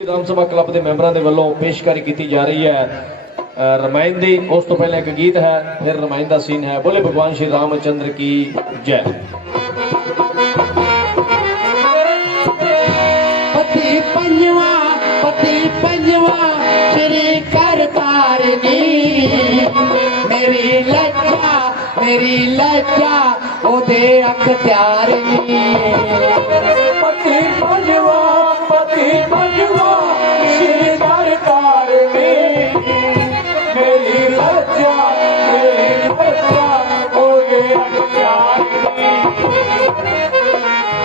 Vidhan Sabha club के मैंबरों के वालों पेशकारी की जा रही है रामायण की। उस तो पहले एक गीत है, फिर रामायण का सीन है। बोले भगवान श्री रामचंद्र की जय। श्री करतारनी मेरी लज्जा ओदे अख्तियारनी। पति पंजवा श्री करतारनी मेरी लज्जा ओदे अख्तियारनी।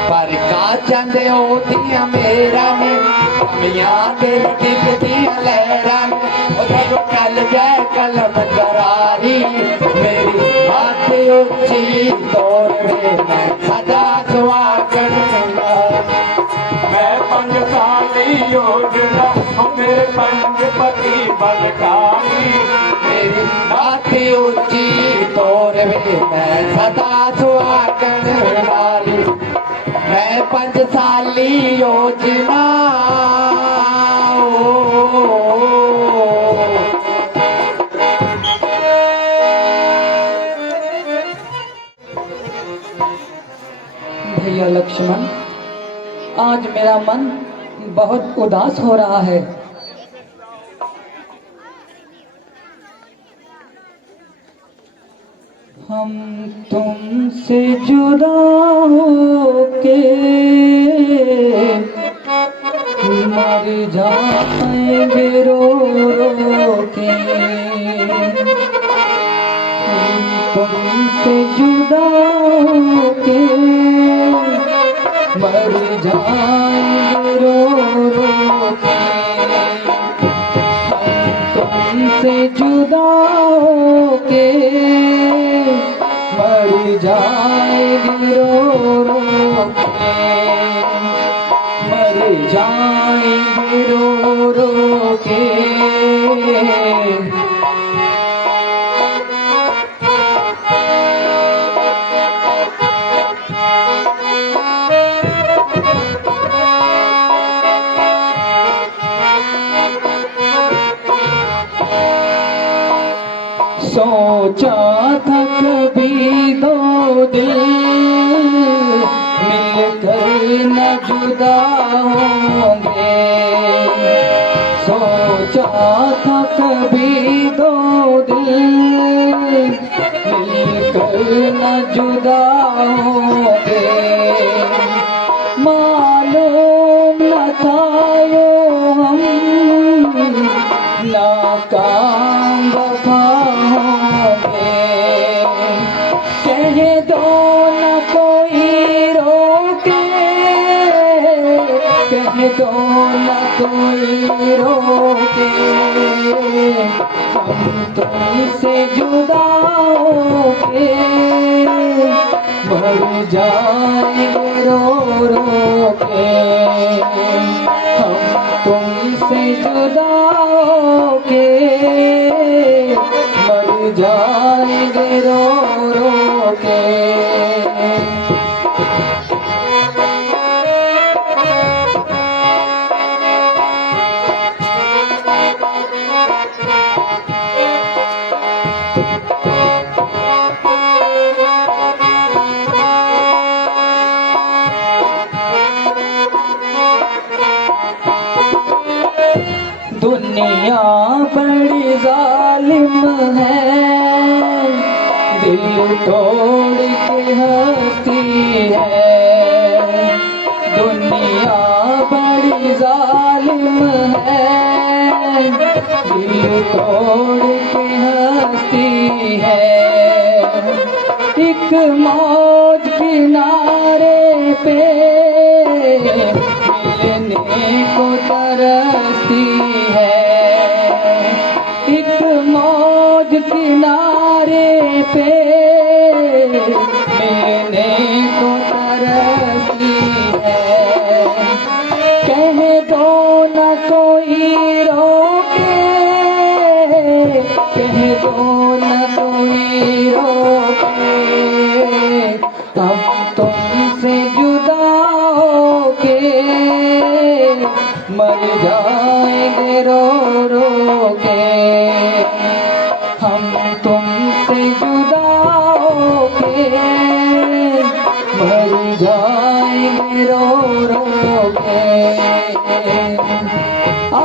पर का चंदे होतियां मेरा में कमियां दिल दिखदियां लहरा में उधर कल जय कलम करारी मेरी बात ऊंची तोड़ में मैं सदा दुआ करूंगा। मैं 5 साल योजना मेरे पंचपति बलकारी मेरी बात ऊंची तोड़ में मैं सदा दुआ करने वाली। मैं 5 साली योजना भैया लक्ष्मण, आज मेरा मन बहुत उदास हो रहा है। हम तुमसे जुदा होके मर जाएंगे रो रो के। हम तुमसे जुदा होके मर जाएंगे रो रो के। हम तुमसे जुदा होके मर जाएंगे रो रो के। मर जाएंगे रो रो के। सोचा था कभी दो दिल मिलकर न जुदा होंगे। सोचा था कभी दो दिल मिलकर न जुदा होंगे। मालूम न था वो हम नाकाम वफा होंगे। कह दो न कोई रोके, कह दो न कोई रोके। हम तुमसे जुदा होके मर जाएंगे रो रो के। हम तुमसे जुदा होके मर जाएंगे रो रो के। दुनिया बड़ी जालिम है, दिल तोड़ के हंसती है। दुनिया बड़ी जालिम है, दिल तोड़ के हंसती है। एक मौज किनारे पे मिलने को तरसती है। एक मौज किनारे पे मिलने को तरसती है। कह दो न कोई रोके, कह दो न कोई रोके। तब तुमसे जुदा होके मर जा जाएंगे रो रो के, हम तुमसे जुदा होके मर जाएंगे रो रो के। आ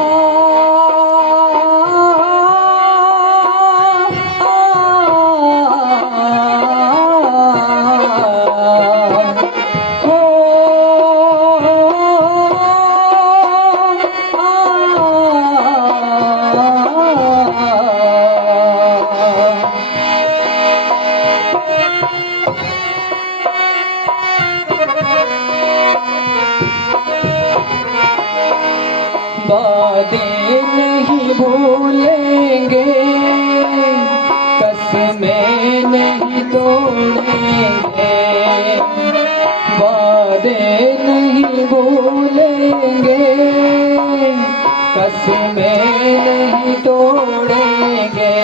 बातें नहीं भूलेंगे, कसमें नहीं तोड़ेंगे, बातें नहीं भूलेंगे, कसमें नहीं तोड़ेंगे।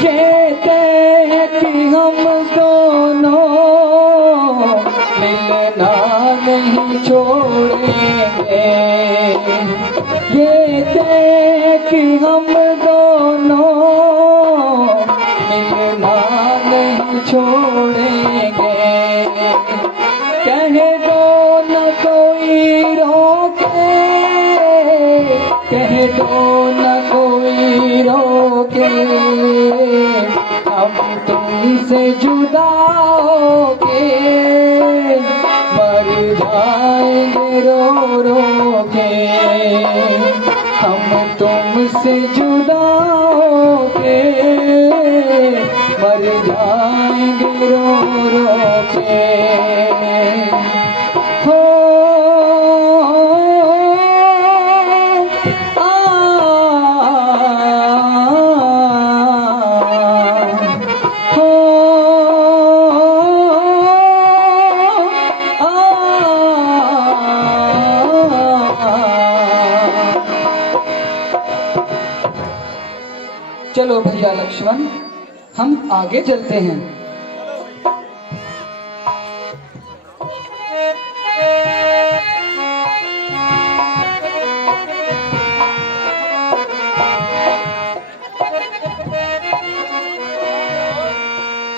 ये तय कि हम दोनों मिलना नहीं छोड़ेंगे, ये तय कि हम दोनों मिलना नहीं छोड़ेंगे। कह दो न कोई रोके, कह दो न कोई रोके, हम तुमसे जुदा होके मर जाएंगे रो रो के, हम तुमसे जुदा होके मर जाएंगे रो रो के। हो चलो भैया लक्ष्मण, हम आगे चलते हैं।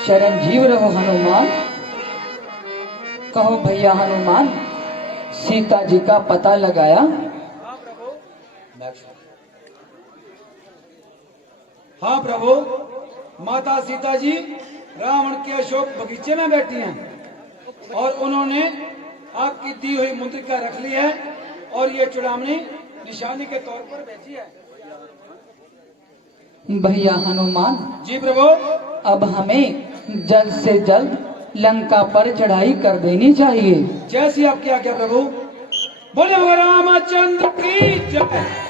शरण जीव रहो हनुमान। कहो भैया हनुमान, सीता जी का पता लगाया? हाँ प्रभु, माता सीता जी रावण के अशोक बगीचे में बैठी हैं और उन्होंने आपकी दी हुई मुद्रिका रख ली है और ये चुड़ामनी निशानी के तौर पर भेजी है। भैया हनुमान जी प्रभु, अब हमें जल्द से जल्द लंका पर चढ़ाई कर देनी चाहिए। जैसी आपकी आज्ञा प्रभु। बोले भगवान रामचंद्र की जय।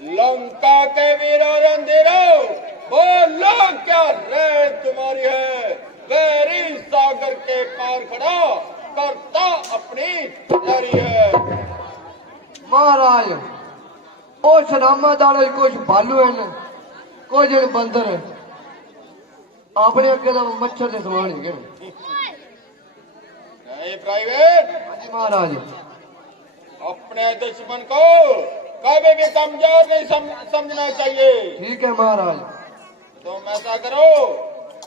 लंका के वीरों रंधीरों, बोलो क्या रेत तुम्हारी है? वेरी सागर के पार खड़ा करता अपनी तैयारी है। महाराज ओ शरामा दाड़े कुछ भालू हैं कुछ बंदर है अपने अगे तो मच्छर के समान है नहीं प्राइवेट, महाराज अपने दुश्मन को कभी भी कमजोर नहीं समझना चाहिए। ठीक है महाराज तुम ऐसा करो,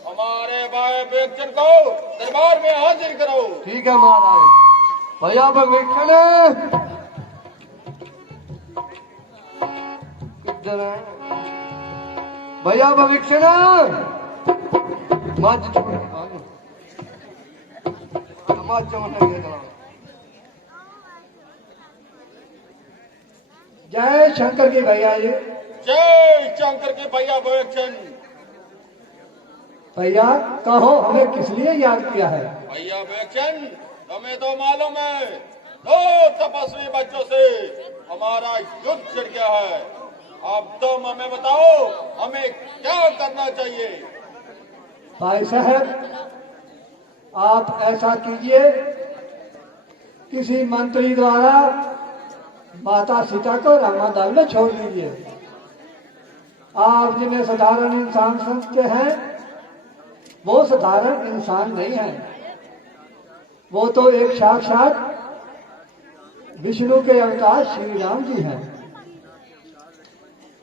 हमारे भाई विवेचन को दरबार में हाजिर करो। ठीक है महाराज। भैया भविष्य किधर है भैया भविष्य जय शंकर की भैया जी। जय शंकर के भैया विवेचन। भैया कहो हमें किस लिए याद किया है? भैया विवेचन, हमें तो मालूम है दो तपस्वी बच्चों से हमारा युद्ध छिड़ गया है। अब तुम हमें बताओ हमें क्या करना चाहिए। भाई साहब आप ऐसा कीजिए, किसी मंत्री द्वारा माता सीता को रामादान में छोड़ दीजिए। आप जिन्हें साधारण इंसान समझते हैं वो साधारण इंसान नहीं है, वो तो एक साक्षात विष्णु के अवतार श्री राम जी हैं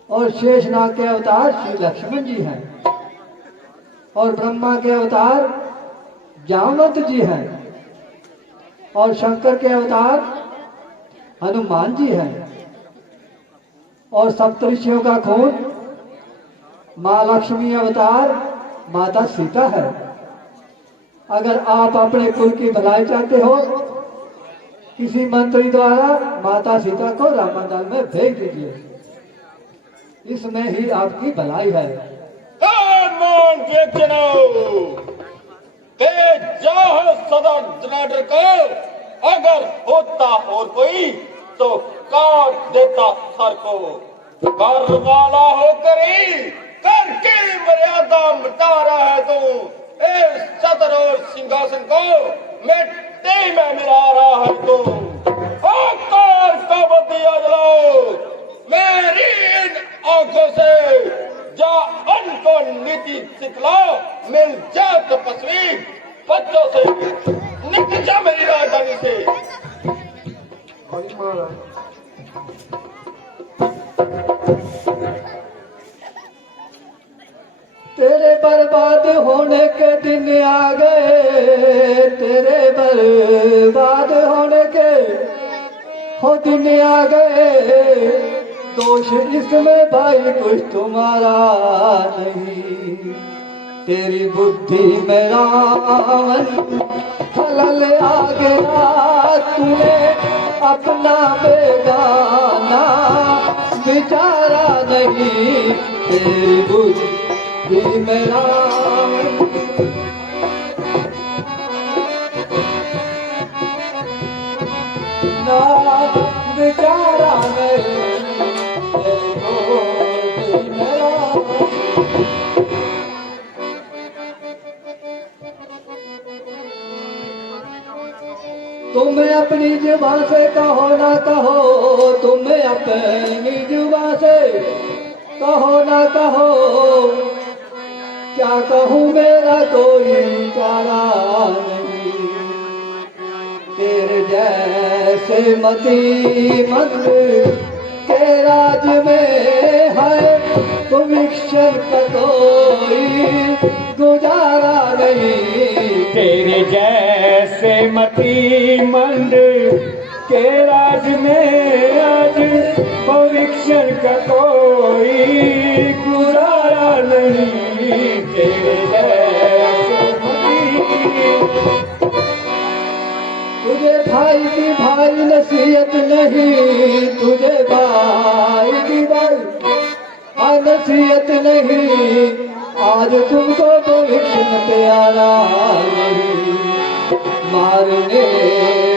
और शेषनाग के अवतार श्री लक्ष्मण जी हैं और ब्रह्मा के अवतार जामवंत जी हैं और शंकर के अवतार हनुमान जी हैं और सप्तऋषियों का खून माँ लक्ष्मी अवतार माता सीता है। अगर आप अपने कुल की भलाई चाहते हो, किसी मंत्री द्वारा माता सीता को रामादान में भेज दीजिए, इसमें ही आपकी भलाई है। मान के चुनाव जाओ सदन जनार्दन को, अगर होता और कोई तो काट देता सर को। घर वाला होकर ही करके मर्यादा मिटा रहा है तू, इस सदर और सिंहासन को मिट्टी में मिला रहा है तू। आकार का बदिया जलाओ मेरी इन आंखों से, जा उनको नीति सिखला, मिल जा तपस्वी बच्चों से, निकल जा मेरी राजधानी से। तेरे बर्बाद होने के दिन आ गए, तेरे बर्बाद होने के हो दिन आ गए, दोष इसमें भाई कुछ तुम्हारा नहीं। तेरी बुद्धि में रावण खलल आ गया, तूने अपना बेगाना विचारा नहीं। तेरी बुद्धि में रावण ना विचारा नहीं। तुम अपनी जुबान से कहो ना कहो, तुम अपनी जुबान से कहो ना कहो, क्या कहूँ मेरा कोई चारा नहीं। तेरे जैसे मती मंद के राज में है, तुम क्षण का कोई गुजारा नहीं। तेरे जैसे मती मंद के राज में आज भविष्य का कोई गुजारा नहीं। तेरे जैसे तुझे भाई की भाई नसीहत नहीं, तुझे भाई की भाई नसीहत नहीं। आज तुमको भविष्य प्यारा नहीं, मारने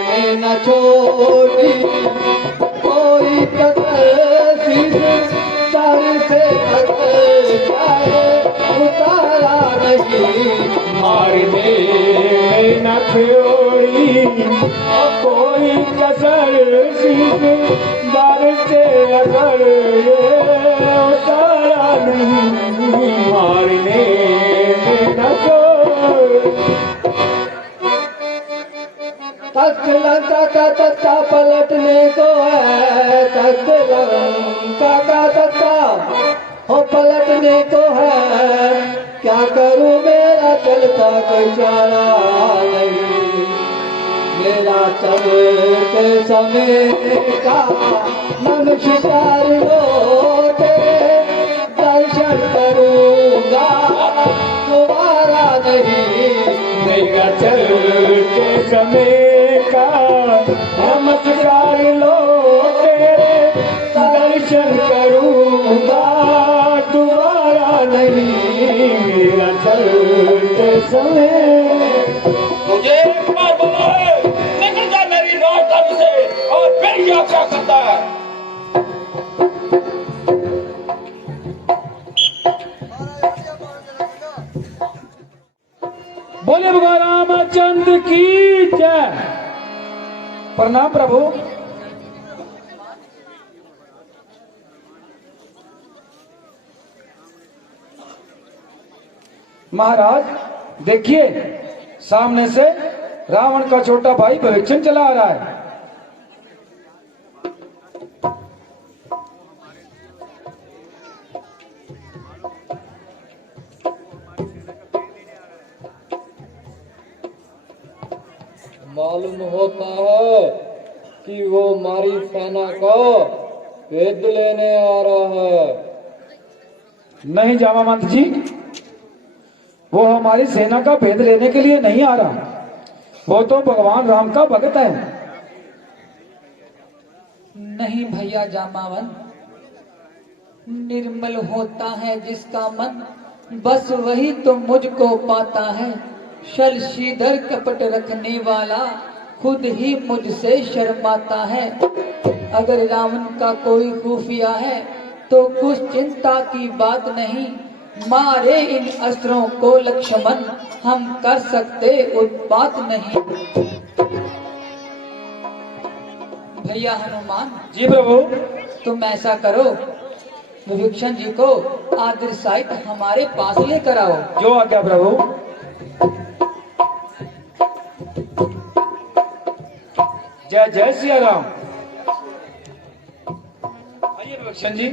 में न छोड़ी दर से अगर ये उतारा नहीं मारने न कोई। तख्त लंका का तख्ता पलटने को है, तख्त लंका का तख्ता हो पलटने को है। क्या करूं मेरा चलता कोई चारा नहीं, मेरा चलते समय का नमस्कार लौटे दर्शन करूंगा दोबारा नहीं, मेरा चलते समय का नमस्कार लौटे दर्शन करूंगा दोबारा नहीं, मेरा चलते समय। मुझे एक बार बोला है निकल जा मेरी राजधानी से, और फिर यह क्या करता है? बोले भगवान रामचंद्र की जय। प्रणाम प्रभु। महाराज देखिए, सामने से रावण का छोटा भाई भविष्य चला आ रहा है। मालूम होता है कि वो हमारी सेना को भेद लेने आ रहा है। नहीं जामावंत जी, वो हमारी सेना का भेद लेने के लिए नहीं आ रहा, वो तो भगवान राम का भक्त है। नहीं भैया जामावंत, निर्मल होता है जिसका मन, बस वही तो मुझको पाता है। छल सीधर कपट रखने वाला खुद ही मुझसे शर्माता है। अगर रावण का कोई खुफिया है तो कुछ चिंता की बात नहीं, मारे इन अस्त्रों को लक्ष्मण, हम कर सकते उत्पात नहीं। भैया हनुमान जी प्रभु। तुम ऐसा करो, विभीषण जी को आदर सहित हमारे पास लेकर आओ। जो आज्ञा प्रभु। जय जय सिया राम। आइए विभीषण जी।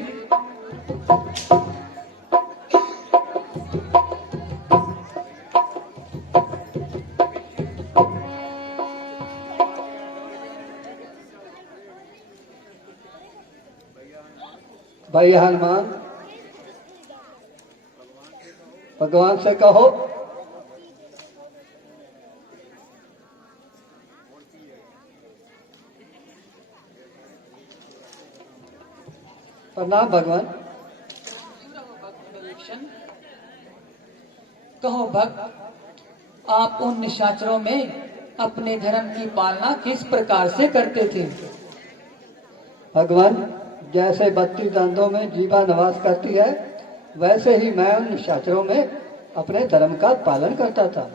भाई हनुमान, भगवान से कहो प्रणाम भगवान। कहो भक्त, आप उन निशाचरों में अपने धर्म की पालना किस प्रकार से करते थे? भगवान, जैसे बत्ती दांतों में जीवा निवास करती है, वैसे ही मैं उन निशाचरों में अपने धर्म का पालन करता था।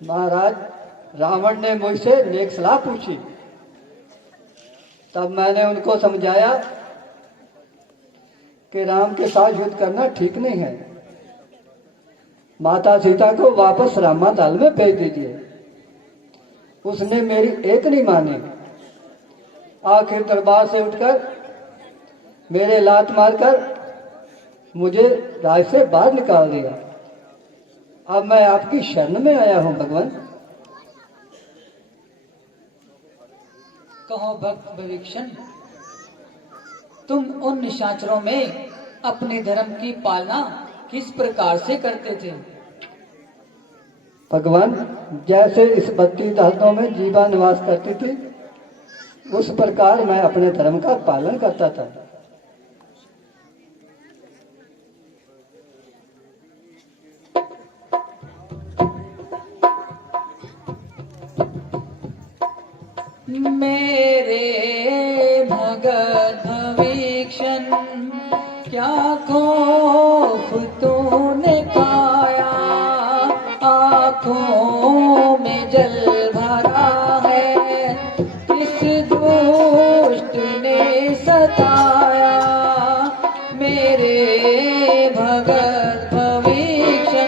महाराज, रावण ने मुझसे नेक सलाह पूछी, तब मैंने उनको समझाया कि राम के साथ युद्ध करना ठीक नहीं है। माता सीता को वापस रामा दाल में भेज दीजिए। उसने मेरी एक नहीं मानी, आखिर दरबार से उठकर मेरे लात मारकर मुझे राज से बाहर निकाल दिया। अब मैं आपकी शरण में आया हूं भगवान। कहो भक्त विभीषण, तुम उन निशाचरों में अपने धर्म की पालना किस प्रकार से करते थे? भगवान, जैसे इस बत्ती दांतों में जीवा निवास करती थी, उस प्रकार मैं अपने धर्म का पालन करता था। मेरे भगत भविष्ण, क्या खौफ तूने खाया? आँखों में जल भरा है, किस दुष्ट ने सताया मेरे भगत भविष्ण।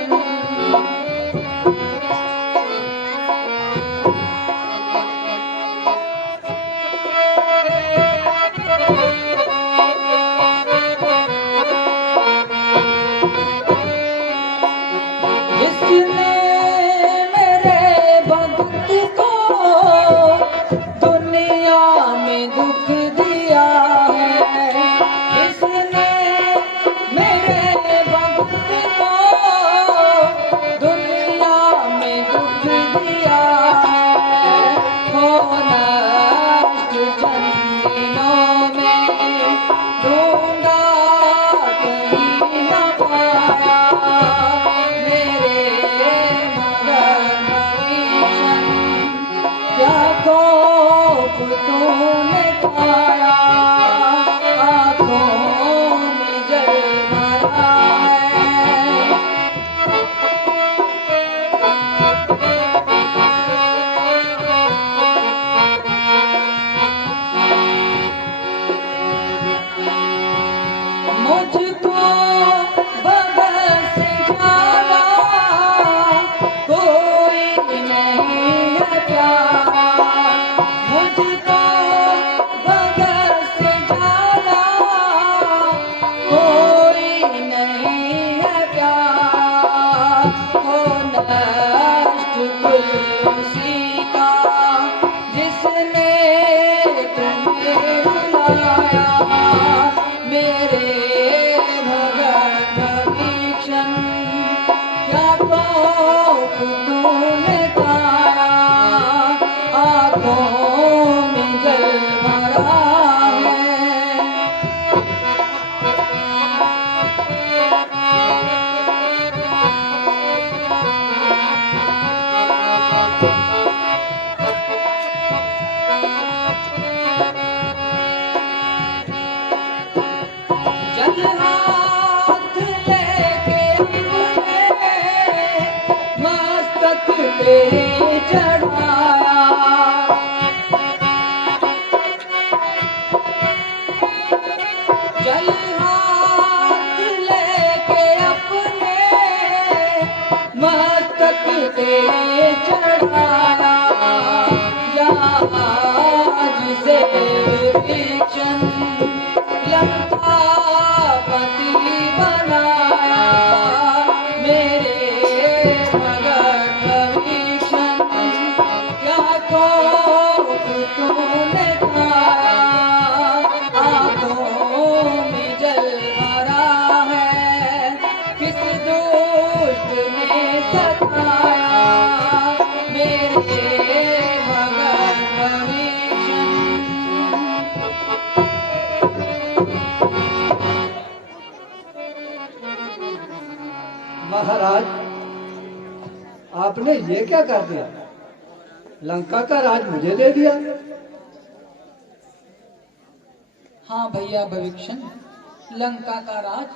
जिसने मेरे भक्त को दुनिया में दुख दिया है, जिसने मेरे भक्त को दुनिया में दुख दिया है, हो नष्ट जन्मों में ढूंढा कहीं न पाया मेरे मगन भविष्ण। क्या खौफ तूने खाया, आँखों में जल भरा है। मुझको बगल से जाना कोई नहीं है प्यारा, मुझको बगल से जाना कोई नहीं है प्यारा, हो नष्ट तुलसी का जिसने तुम्हें रुलाया मेरे भगत भविष्ण। क्या खौफ तूने खाया, आँखों में जल भरा है। जल हाथ लेके अपने मस्तक पे चढ़ाया, जल हाथ लेके अपने मस्तक पे चढ़ाया, आज से विभीषण लंकापति बनाया मेरे भगत भविष्ण। क्या खौफ तूने खाया, आँखों में जल भरा है, किस दुष्ट ने सताया मेरे भगत भविष्ण। महाराज, आपने ये क्या कर दिया? लंका का राज मुझे दे दिया। हाँ भैया भविष्ण, लंका का राज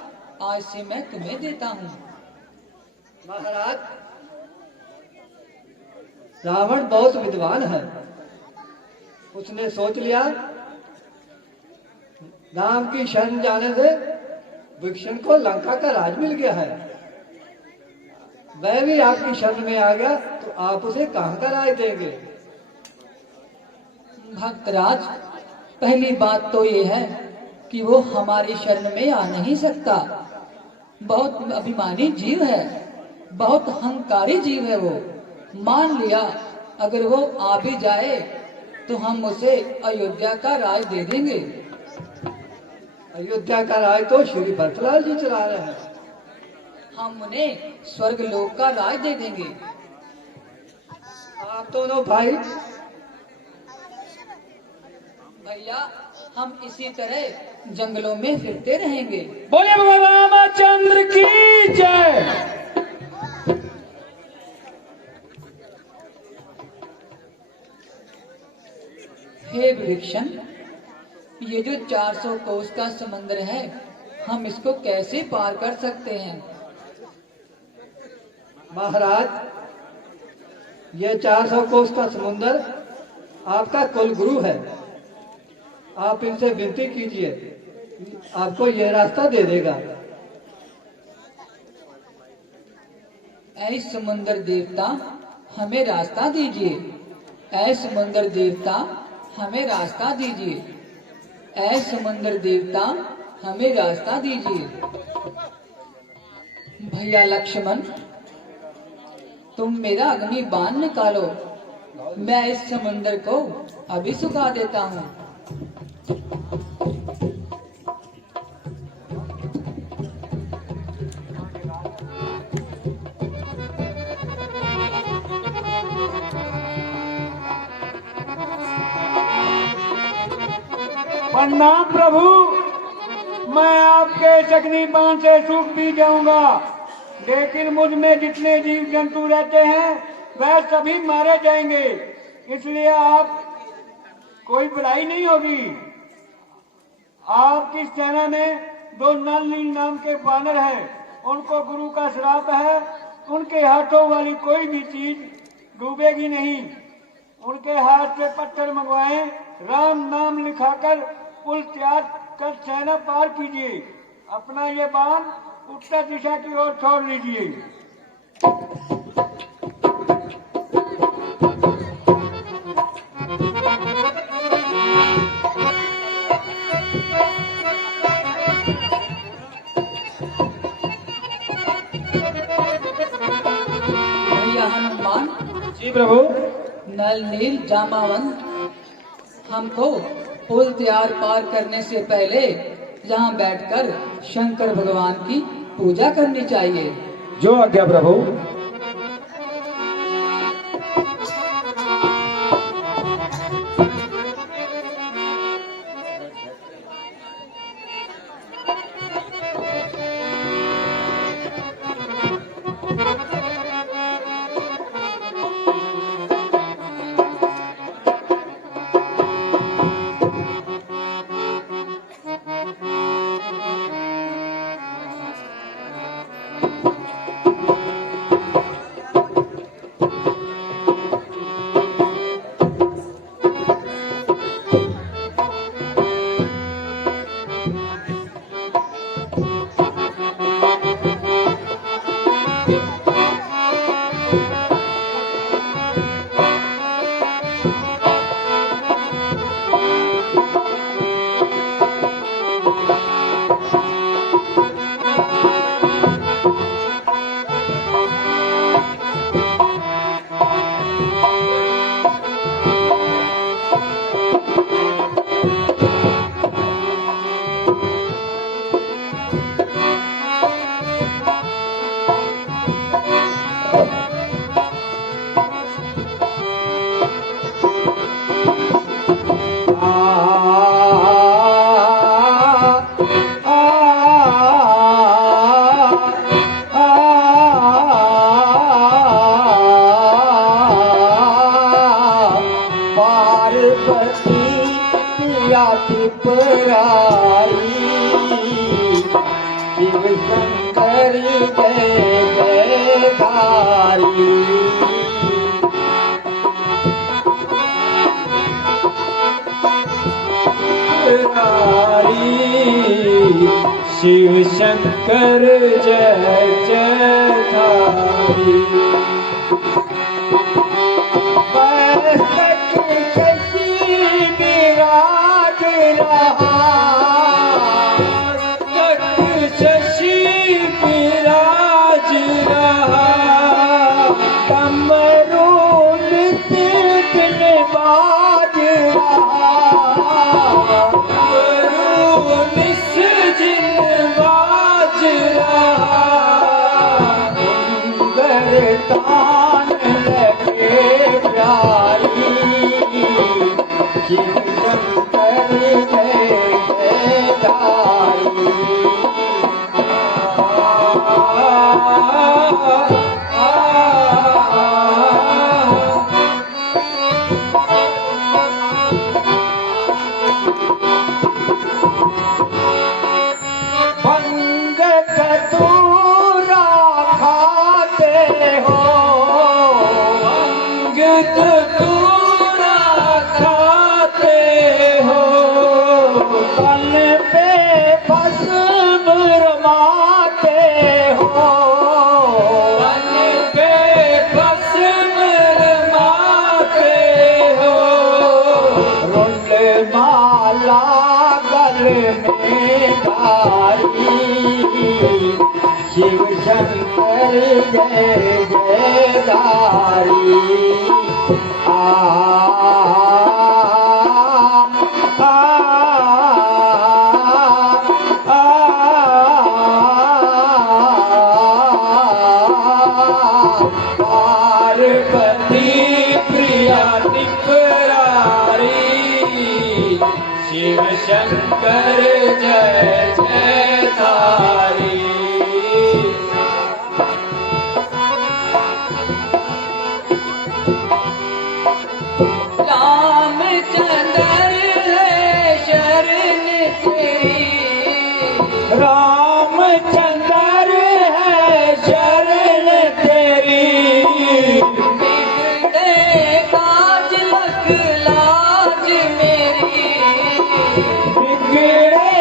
आज से मैं तुम्हें देता हूँ। महाराज, रावण बहुत विद्वान है, उसने सोच लिया राम की शरण जाने से विभीषण को लंका का राज मिल गया है। वह भी आपकी शरण में आ गया तो आप उसे कहां का राज देंगे? भक्तराज, पहली बात तो ये है कि वो हमारी शरण में आ नहीं सकता। बहुत अभिमानी जीव है, बहुत अहंकारी जीव है वो। मान लिया अगर वो आ भी जाए तो हम उसे अयोध्या का राज दे देंगे। अयोध्या का राज तो श्री भरतलाल जी चला रहे हैं। हम उन्हें स्वर्ग लोक का राज दे देंगे। आप दोनों भाई भैया, हम इसी तरह जंगलों में फिरते रहेंगे। बोले भगवान रामचंद्र की जय। हे विभीषण, ये जो 400 कोस का समंदर है, हम इसको कैसे पार कर सकते हैं? महाराज, ये 400 कोस का समुंदर आपका कुल गुरु है। आप इनसे विनती कीजिए, आपको यह रास्ता दे देगा। ऐ समुंदर देवता हमें रास्ता दीजिए, ऐ समुंदर देवता हमें रास्ता दीजिए, ऐ समुंदर देवता हमें रास्ता दीजिए। भैया लक्ष्मण, तुम मेरा अग्नि बाण निकालो, मैं इस समुंदर को अभी सुखा देता हूँ। प्रणाम प्रभु, मैं आपके अग्नि बाण से सूख भी जाऊंगा, लेकिन मुझ में जितने जीव जंतु रहते हैं वह सभी मारे जाएंगे, इसलिए आप कोई बुराई नहीं होगी। आपकी सेना में 2 नल नील नाम के बानर हैं, उनको गुरु का श्राप है, उनके हाथों वाली कोई भी चीज डूबेगी नहीं। उनके हाथ से पत्थर मंगवाएं, राम नाम लिखाकर पुल त्याग कर सेना पार कीजिए। अपना ये बाण उत्तर दिशा की ओर छोड़ लीजिए। भैया हनुमान जी प्रभु। नल नील जामावंत, हमको पुल त्यार पार करने से पहले यहाँ बैठकर शंकर भगवान की पूजा करनी चाहिए। जो आज्ञा प्रभु। शिव शंकर जय जयकारी। शशि विराज रहा, शशि विराज रहा, कमरू नित्य बाज रहा, तान लगे प्यारी, शिव शंकर जय जयकारी। भंग धतूरा खाते हो, कतूरा खाते हो, तन पे भस्म रमाते हो, तन पे भस्म रमाते हो, रोले माला गले में धारी, शिव शंकर जय जयदारी। पार्वती प्रिया निपरारी, शिव शंकर जय जयदारी। रामचंद्र है शरण तेरी, रामचंद्र है शरण तेरी, बिगड़े काज लख लाज मेरी, बिगड़े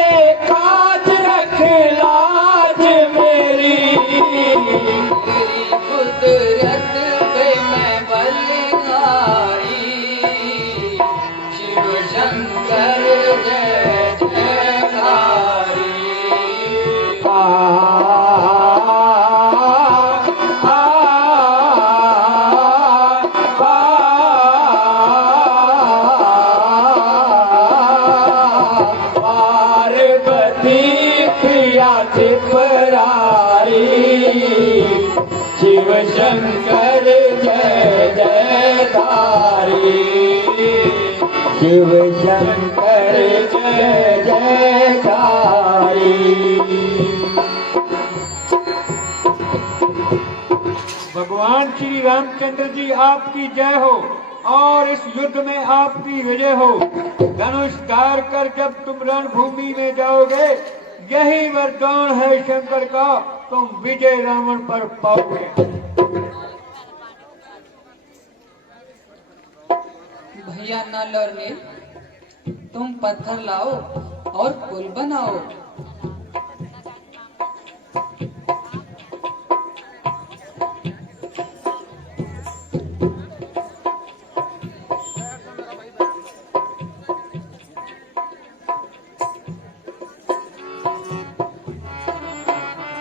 काज रख लाज मेरी, तेरी कुदरत पे मैं बलिहारी, शिव शंकर जय जयकारी। पार्वती प्रिया त्रिपुरारी, शिव शंकर जय जयदारी, शिव शंकर जय जयदारी। भगवान श्री रामचंद्र जी आपकी जय हो और इस युद्ध में आपकी विजय हो। धनुष धार कर जब तुम रणभूमि में जाओगे, यही वरदान है शंकर का, तुम विजय रावण पर पाओगे। भैया नल और नील, तुम पत्थर लाओ और पुल बनाओ।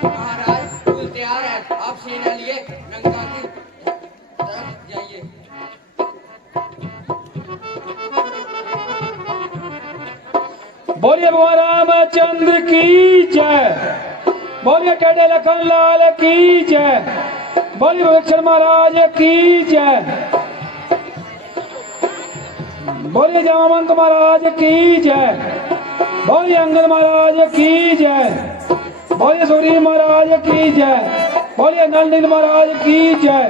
महाराज पुल तैयार है, आप सेना लिए लंका की तरफ जाइए। बोलिए भगवान रामचंद्र की जय, बोलिए टेढ़े लखन लाल की जय, बोलिए विक्षण महाराज की जय, बोलिए जामवंत महाराज की जय, बोलिए अंगद महाराज की जय, बोलिए सूर्य महाराज की जय, बोलिए नंदिन महाराज की जय,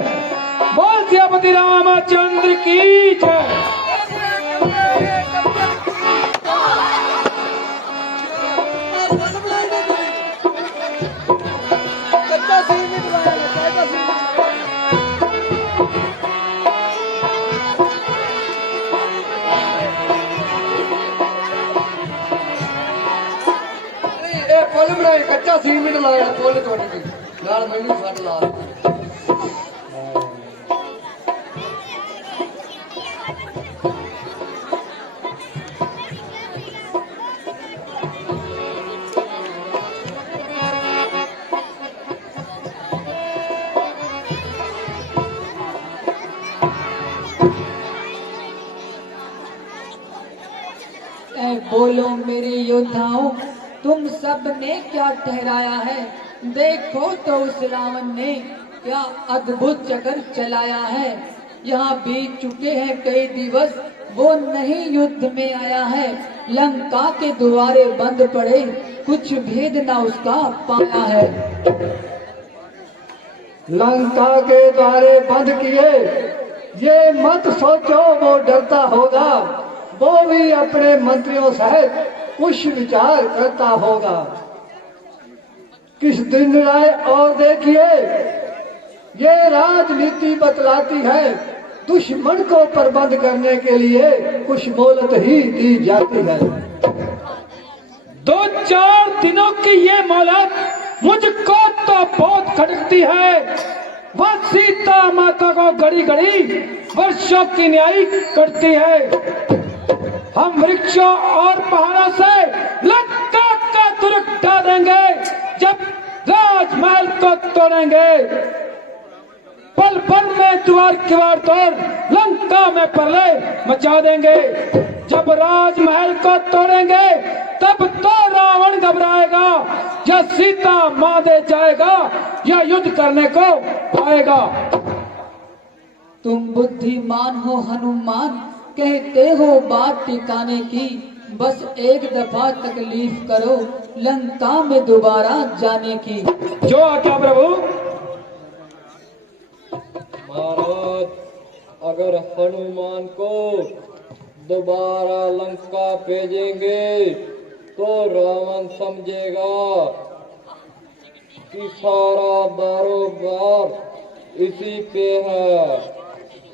बोल सियापति रामचंद्र की जय। पुल बनाए कच्चा सीमेंट लाया पुल तोड़ के नाल मैनू सट ला बोलो मेरे योद्धाओं, तुम सब ने क्या ठहराया है? देखो तो उस रावण ने क्या अद्भुत चक्कर चलाया है। यहाँ बीत चुके हैं कई दिवस, वो नहीं युद्ध में आया है। लंका के द्वारे बंद पड़े, कुछ भेद ना उसका पाया है। लंका के द्वारे बंद किए, ये मत सोचो वो डरता होगा, वो भी अपने मंत्रियों सहित कुछ विचार करता होगा। किस दिन राय और देखिए, ये राजनीति बतलाती है दुश्मन को प्रबंध करने के लिए कुछ मोहलत ही दी जाती है। 2-4 दिनों की ये मोहलत मुझको तो बहुत खटकती है। वह सीता माता को घड़ी घड़ी वर्षों की न्याय करती है। हम वृक्षों और पहाड़ों से लंका का दुर्ग ढा देंगे, जब राजमहल को तोड़ेंगे। पल पल में द्वार किवाड़ तोड़ लंका में प्रलय मचा देंगे। जब राजमहल को तोड़ेंगे तब तो रावण घबराएगा, या सीता मार दे जाएगा, या युद्ध करने को आएगा। तुम बुद्धिमान हो हनुमान, कहते हो बात ठिकाने की। बस एक दफा तकलीफ करो लंका में दोबारा जाने की। जो आज्ञा प्रभु। महाराज, अगर हनुमान को दोबारा लंका भेजेंगे तो रावण समझेगा कि सारा दारोबार इसी पे है,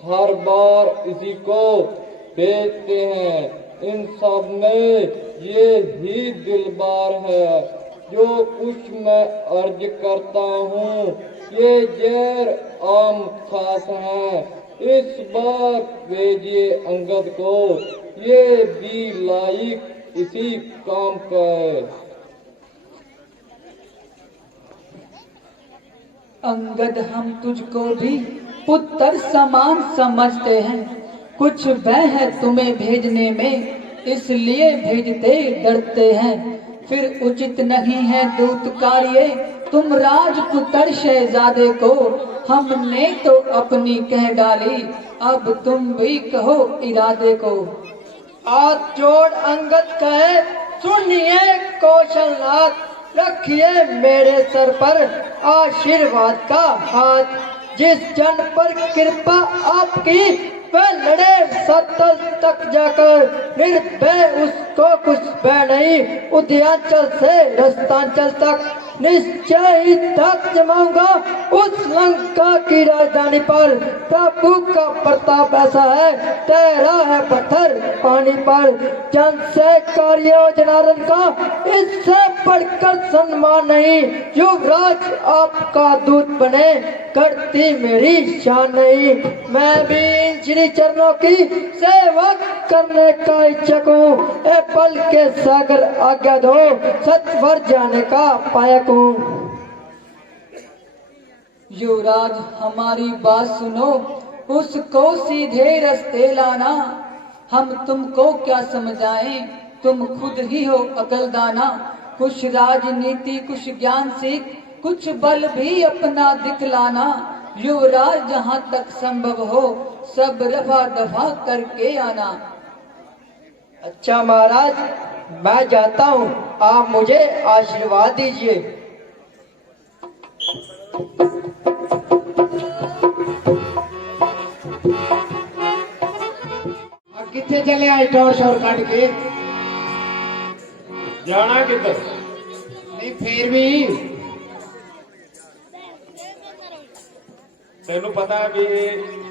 हर बार इसी को भेजते हैं। इन सब में ये ही दिलबार है। जो कुछ मैं अर्ज करता हूँ ये जहर आम खास है। इस बार भेजिए अंगद को, ये भी लायक इसी काम का है। अंगद, हम तुझको भी पुत्र समान समझते हैं। कुछ भय है तुम्हें भेजने में, इसलिए भेजते डरते हैं। फिर उचित नहीं है दूत कार्य, तुम राजपुत्र शहजादे को हमने तो अपनी कह डाली, अब तुम भी कहो इरादे को। हाथ जोड़ अंगद कहे, सुनिए कौशलनाथ, रखिए मेरे सर पर आशीर्वाद का हाथ। जिस जन पर कृपा आपकी वह लड़े सतल तक जाकर, निर्भय उसको कुछ भय नहीं, उदयाचल से रस्तांचल तक निश्चय ही तक जमाऊंगा उस लंका की राजधानी पर। प्रभु का प्रताप ऐसा है, तेरा है पत्थर पानी पर। जन से कार्य जनार्दन का इससे बढ़कर सम्मान नहीं, युवराज आपका दूत बने करती मेरी शान नहीं। मैं भी इन श्री चरणों की सेवा करने का इच्छुक हूँ, ए पल के सागर आज्ञा दो, सत्वर जाने का पायक हूँ। युवराज हमारी बात सुनो, उसको सीधे रास्ते लाना। हम तुमको क्या समझाएं, तुम खुद ही हो अकलदाना। कुछ राजनीति कुछ ज्ञान सीख, कुछ बल भी अपना दिखलाना। युवराज जहाँ तक संभव हो सब रफा दफा करके आना। अच्छा महाराज, मैं जाता हूँ, आप मुझे आशीर्वाद दीजिए। कितने चले आज टोर शोर काट के? जाना किधर? नहीं फिर भी तेनू पता कि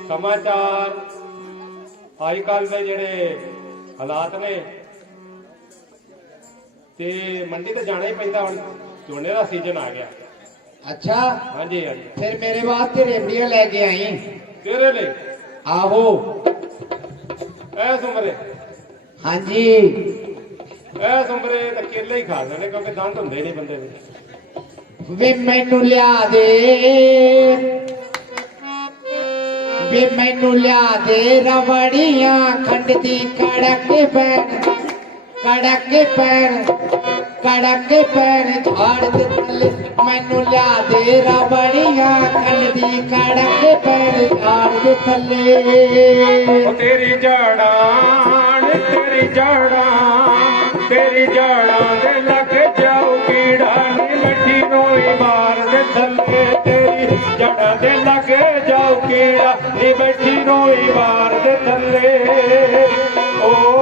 समाचार अजकल के जेडे हालात ने ते मंडी तो जाना ही पैंदा। हुण झोने का सीजन आ गया। अच्छा, हाँ जी हाँ जी। फिर मेरे वास्ते रेवड़ियां लेके आई। तेरे लिए आहो। ऐस उमरे? हाँ जी। ऐस उमरे तो केले ही खा देने, क्योंकि दंद होंदे नहीं बंदे दे। वे मैनू लिया दे, वे मैनू लिया दे रवड़ियां खंड दी कड़क पैन, कड़क पैन, कड़क पैन झाड़ दे थले। मैनू लिया दे रवड़ियां खंड दी कड़क पैन झाड़ दे थले। तेरी जड़ान तेरी जड़ान तेरी जड़ान दे लग जाओ कीड़ा नी मट्टी नोई मार दे थले। तेरी जड़ा दे लग जाओ कीड़ा नी मट्टी नोई मार दे थले। ओ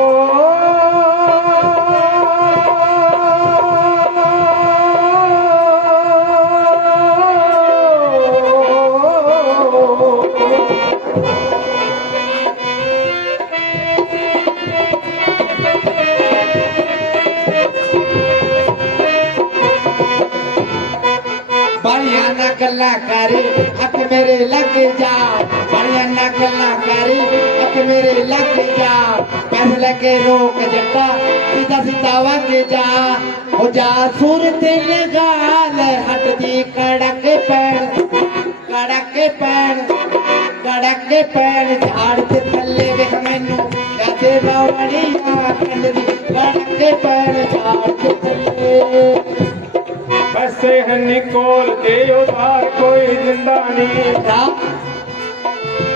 मेरे लग जा बड़िया ना गल्ला करी अख मेरे लग जा पैसे लेके रोक जट्टा सीधा सीधा वग जा हो जा सूरत लगाल हट दी कड़क पैन झाड़ ते थल्ले वेख मैनू यादे रावणिया कंड दी कड़क पैन झाड़ ते थल्ले पैसे है निकोल के उधार कोई जिंदा नहीं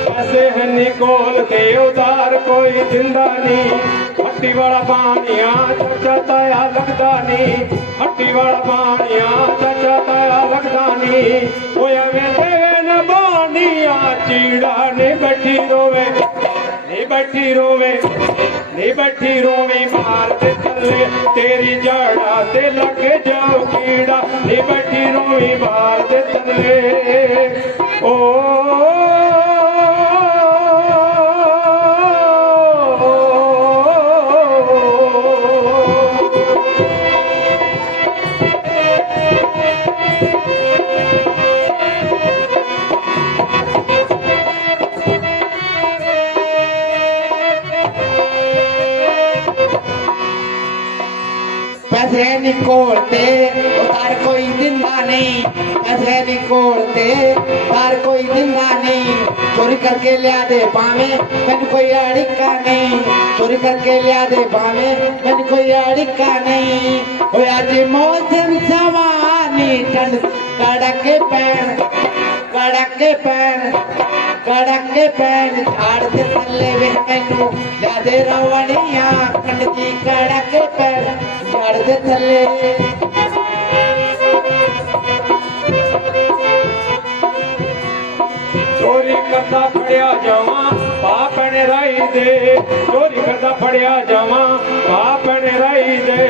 पैसे है निकोल के उधार कोई जिंदा नहीं हट्टी वाला पानिया चाचा ताया लगदा नहीं हट्टी वाला पानिया चाचा ताया लगदा नहीं होया वे देवे न बानिया चीड़ा नहीं बैठी रोवे नहीं बैठी रोवे नहीं बैठी रोवे मार दे थल्ले तेरी जड़ा ते लग जाओ कीड़ा नहीं बैठी रोवे मार दे थल्ले ओ पैसे निकोलते उधार कोई जिंदा नहीं पैसे निकोलते उधार कोई जिंदा नहीं चोरी करके लिया दे पावे मैंने कोई अड़िका नहीं चोरी करके लिया दे पावे मैंने कोई अड़िका नहीं हो आज मौसम सवानी ठंड कड़क पैन झाड़ ते थल्ले वे मैनू लिया दे रावणिया कंड दी कड़क पैन झाड़ ते थल्ले चोरी करता फड़िया जावा पाप ने राई दे चोरी करता फड़िया जावा पाप ने राई दे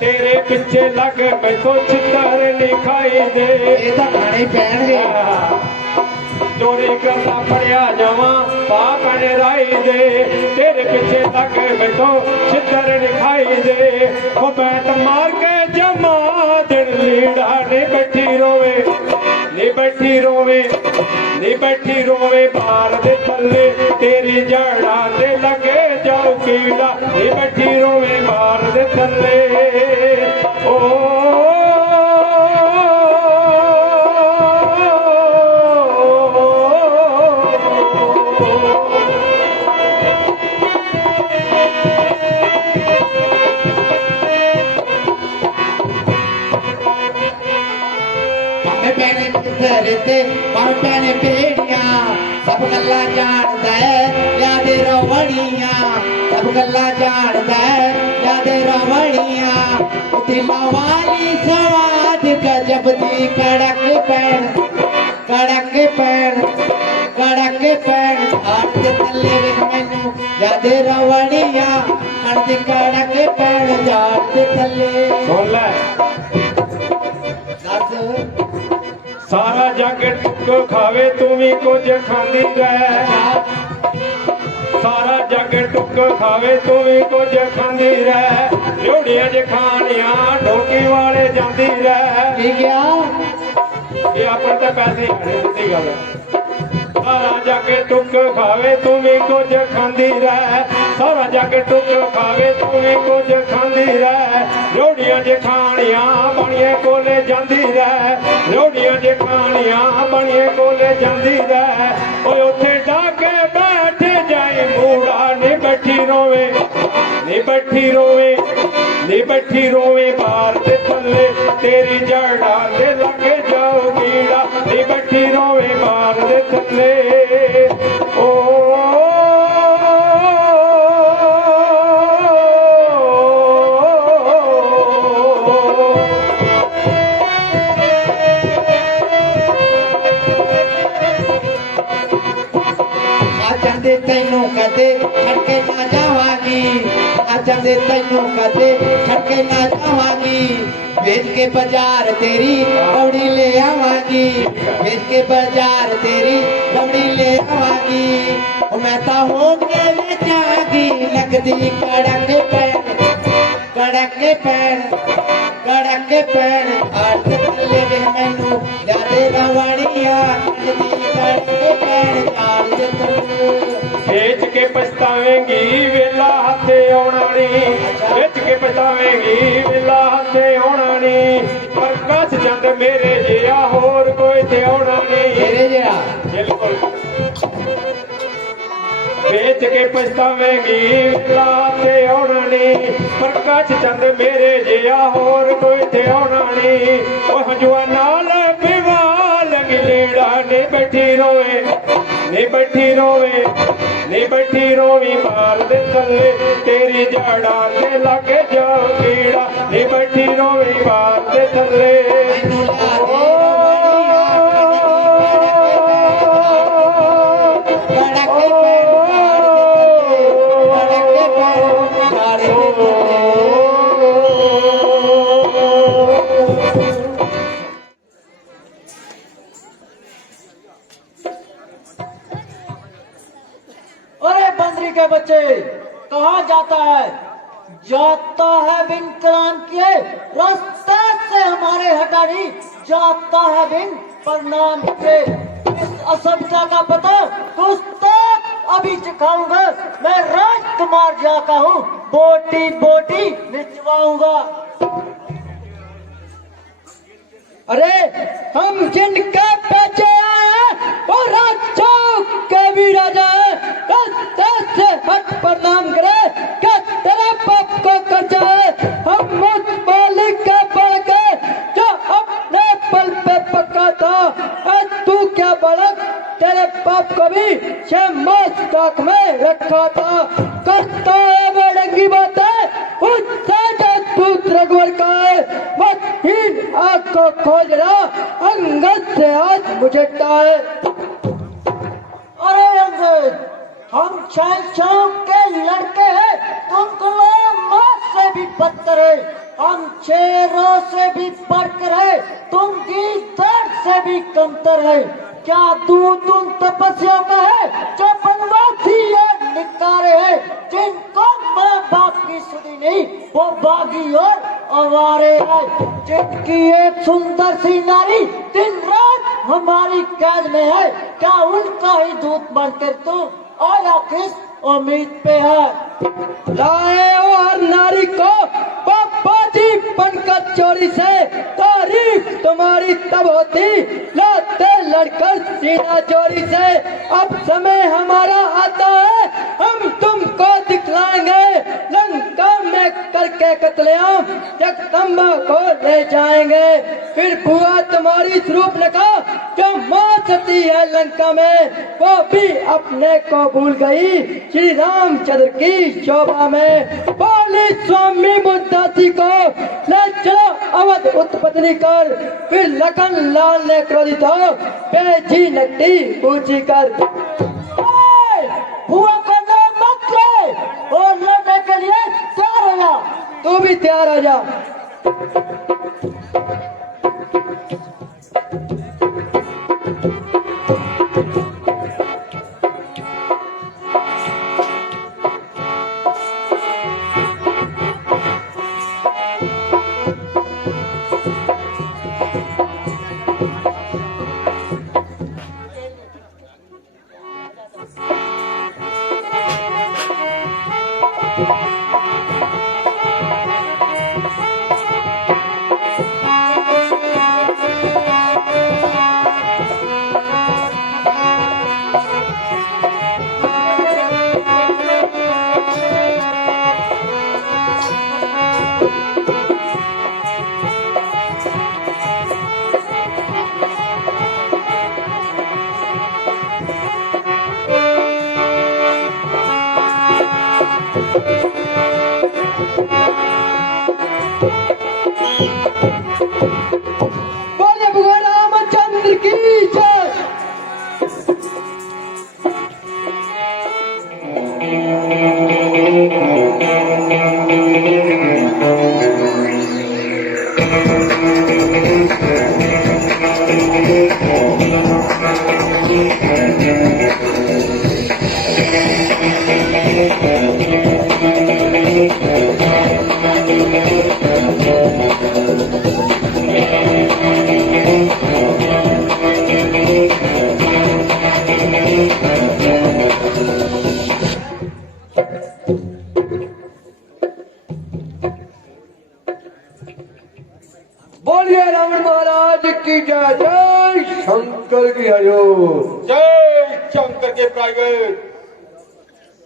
तेरे पिछे लग मैं तो चित्तर लिखाई दे ये तो खाने पैन गए चोरी करता फड़िया जावा पाप ने राई दे तेरे पिछे लग मैं तो चित्तर लिखाई दे वो बैठ मार के जमा दिन लीड़ा ने बैठी रोवे नी बैठी रोवे नी बैठी रोवे बार दे थल्ले तेरी जड़ा दे लगे जाओ कीड़ा नी बैठी रोवे बार दे थल्ले ओ पैने भेड़िया सब गल्ला जानदा है याद रावणिया सब गल्ला जानदा है याद रावणिया दिला वाली सवाद गजब दी कड़क पैन हाथ ते थल्ले वे मैनू याद रावणिया कंड दी कड़क पैन झाड़ ते थल्ले सुन ले सारा जग टुक खावे तू भी कुछ खांदी रह सारा जग टुक खावे तू भी कुछ खांदी रह जोड़ियां ज खानियां ढोकी वाले जांदी रह ये अपन ते पैसे आने सिद्धी गल सारा जग टुक खावे तू भी कुछ खांदी रह सारा जग टुक खावे तू भी कुछ खांदी रह जोड़ियां ज खानियां बणिए कोले जांदी रह जोड़ियां ज खानियां बणिए कोले जांदी रह ओए उत्थे जाके बैठ जाए मूड़ा नी बैठी रोवे नी बैठी रोवे नी बैठी रोवे बार दे थल्ले तेरी जड़ा दे लगे जाओ कीड़ा नी बैठी रोवे बार दे थल्ले ओ तैनू कदे छड़के ना जावांगी आचंदे तैनू कदे छड़के ना जावांगी बेच के बाजार तेरी कौड़ी ले आवांगी बेच के बाजार तेरी कौड़ी ले आवांगी मैं तो हो के बेचांगी लगदी कड़क पैन कड़के पैण आठ ले वे मैनू यादे रवानिया कड़के पैण चाल जतन बेच के पछतावेंगी वेला हाथे आउणा नी बेच के पछतावेंगी वेला हाथे आउणा नी पर कच चंद मेरे जिया होर कोई ते आउणा नी मेरे जरा बिल्कुल बेच के पछतावेंगी वेला हाथे आउणा नी पर कच चंद मेरे जिया होर कोई ते आउणा नी ओ हंजुआ नाल विवाल गिलेड़ा ने बैठी रोवे नी बैठी रोवे नी बैठी रोवी मार दे थल्ले तेरी जड़ा ते लागे जा कीड़ा नी बैठी रोवी मार दे थल्ले के बच्चे कहाँ जाता है बिन कराम किए रास्ते से हमारे हटानी जाता है बिन प्रणाम किए इस असभ्यता का पता कुछ तक अभी चखाऊंगा मैं राजकुमार जा का हूँ बोटी बोटी निचवाऊंगा। अरे हम जिनके पीछे आए हैं वो राजाओं के भी राजा है से हट प्रणाम करे क्या तेरे बाप को कर जाए हम मुझ मालिक के बढ़ के जो अपने पल पे पक्का था तू क्या बड़क तेरे बाप को भी 6 मास ताक में रखा था करता है बेढंगी बातें उससे जो दूत रघुवर का है महीन आग को खोज रहा अंगद से आज मुझे टाए। अरे अंगद हम शहंशाह के लड़के हैं तुम गुलाम से भी बदतर है हम शेरों से भी बढ़कर है तुम गीदड़ से भी कमतर है क्या दूध उन तपस्या में है जो बनवासी निकारे है जिनको माँ बाप की सुनी नहीं वो बागी और आवारे है जिनकी एक सुंदर सी नारी दिन रात हमारी कैद में है क्या उनका ही दूत बनकर तुम आया किस उम्मीद पे है लाए और नारी को पापा जी बनकर चोरी से तारीफ तुम्हारी तब होती लाते लड़कर सीना चोरी से अब समय हमारा आता है हम तुमको दिखलाएंगे लंका में करके कत्लेआम जगदम्बा को ले जाएंगे फिर बुआ तुम्हारी स्वरूप लगा जो माँ सती है लंका में वो भी अपने को भूल गई श्री रामचंद्र की शोभा में बोली स्वामी मुद्दासी को ले चलो अवध उत्पत्ति कर फिर लखन लाल ने क्रोधित हो बेची नकटी ऊंची कर हुआ करना मत ले और लड़ने के लिए तैयार हो जा तू भी तैयार हो जा। बोले भगवान रामचंद्र की जय। बोलिए रावण महाराज की जय। जय शंकर की हजूर। जय शंकर के प्राइवेट।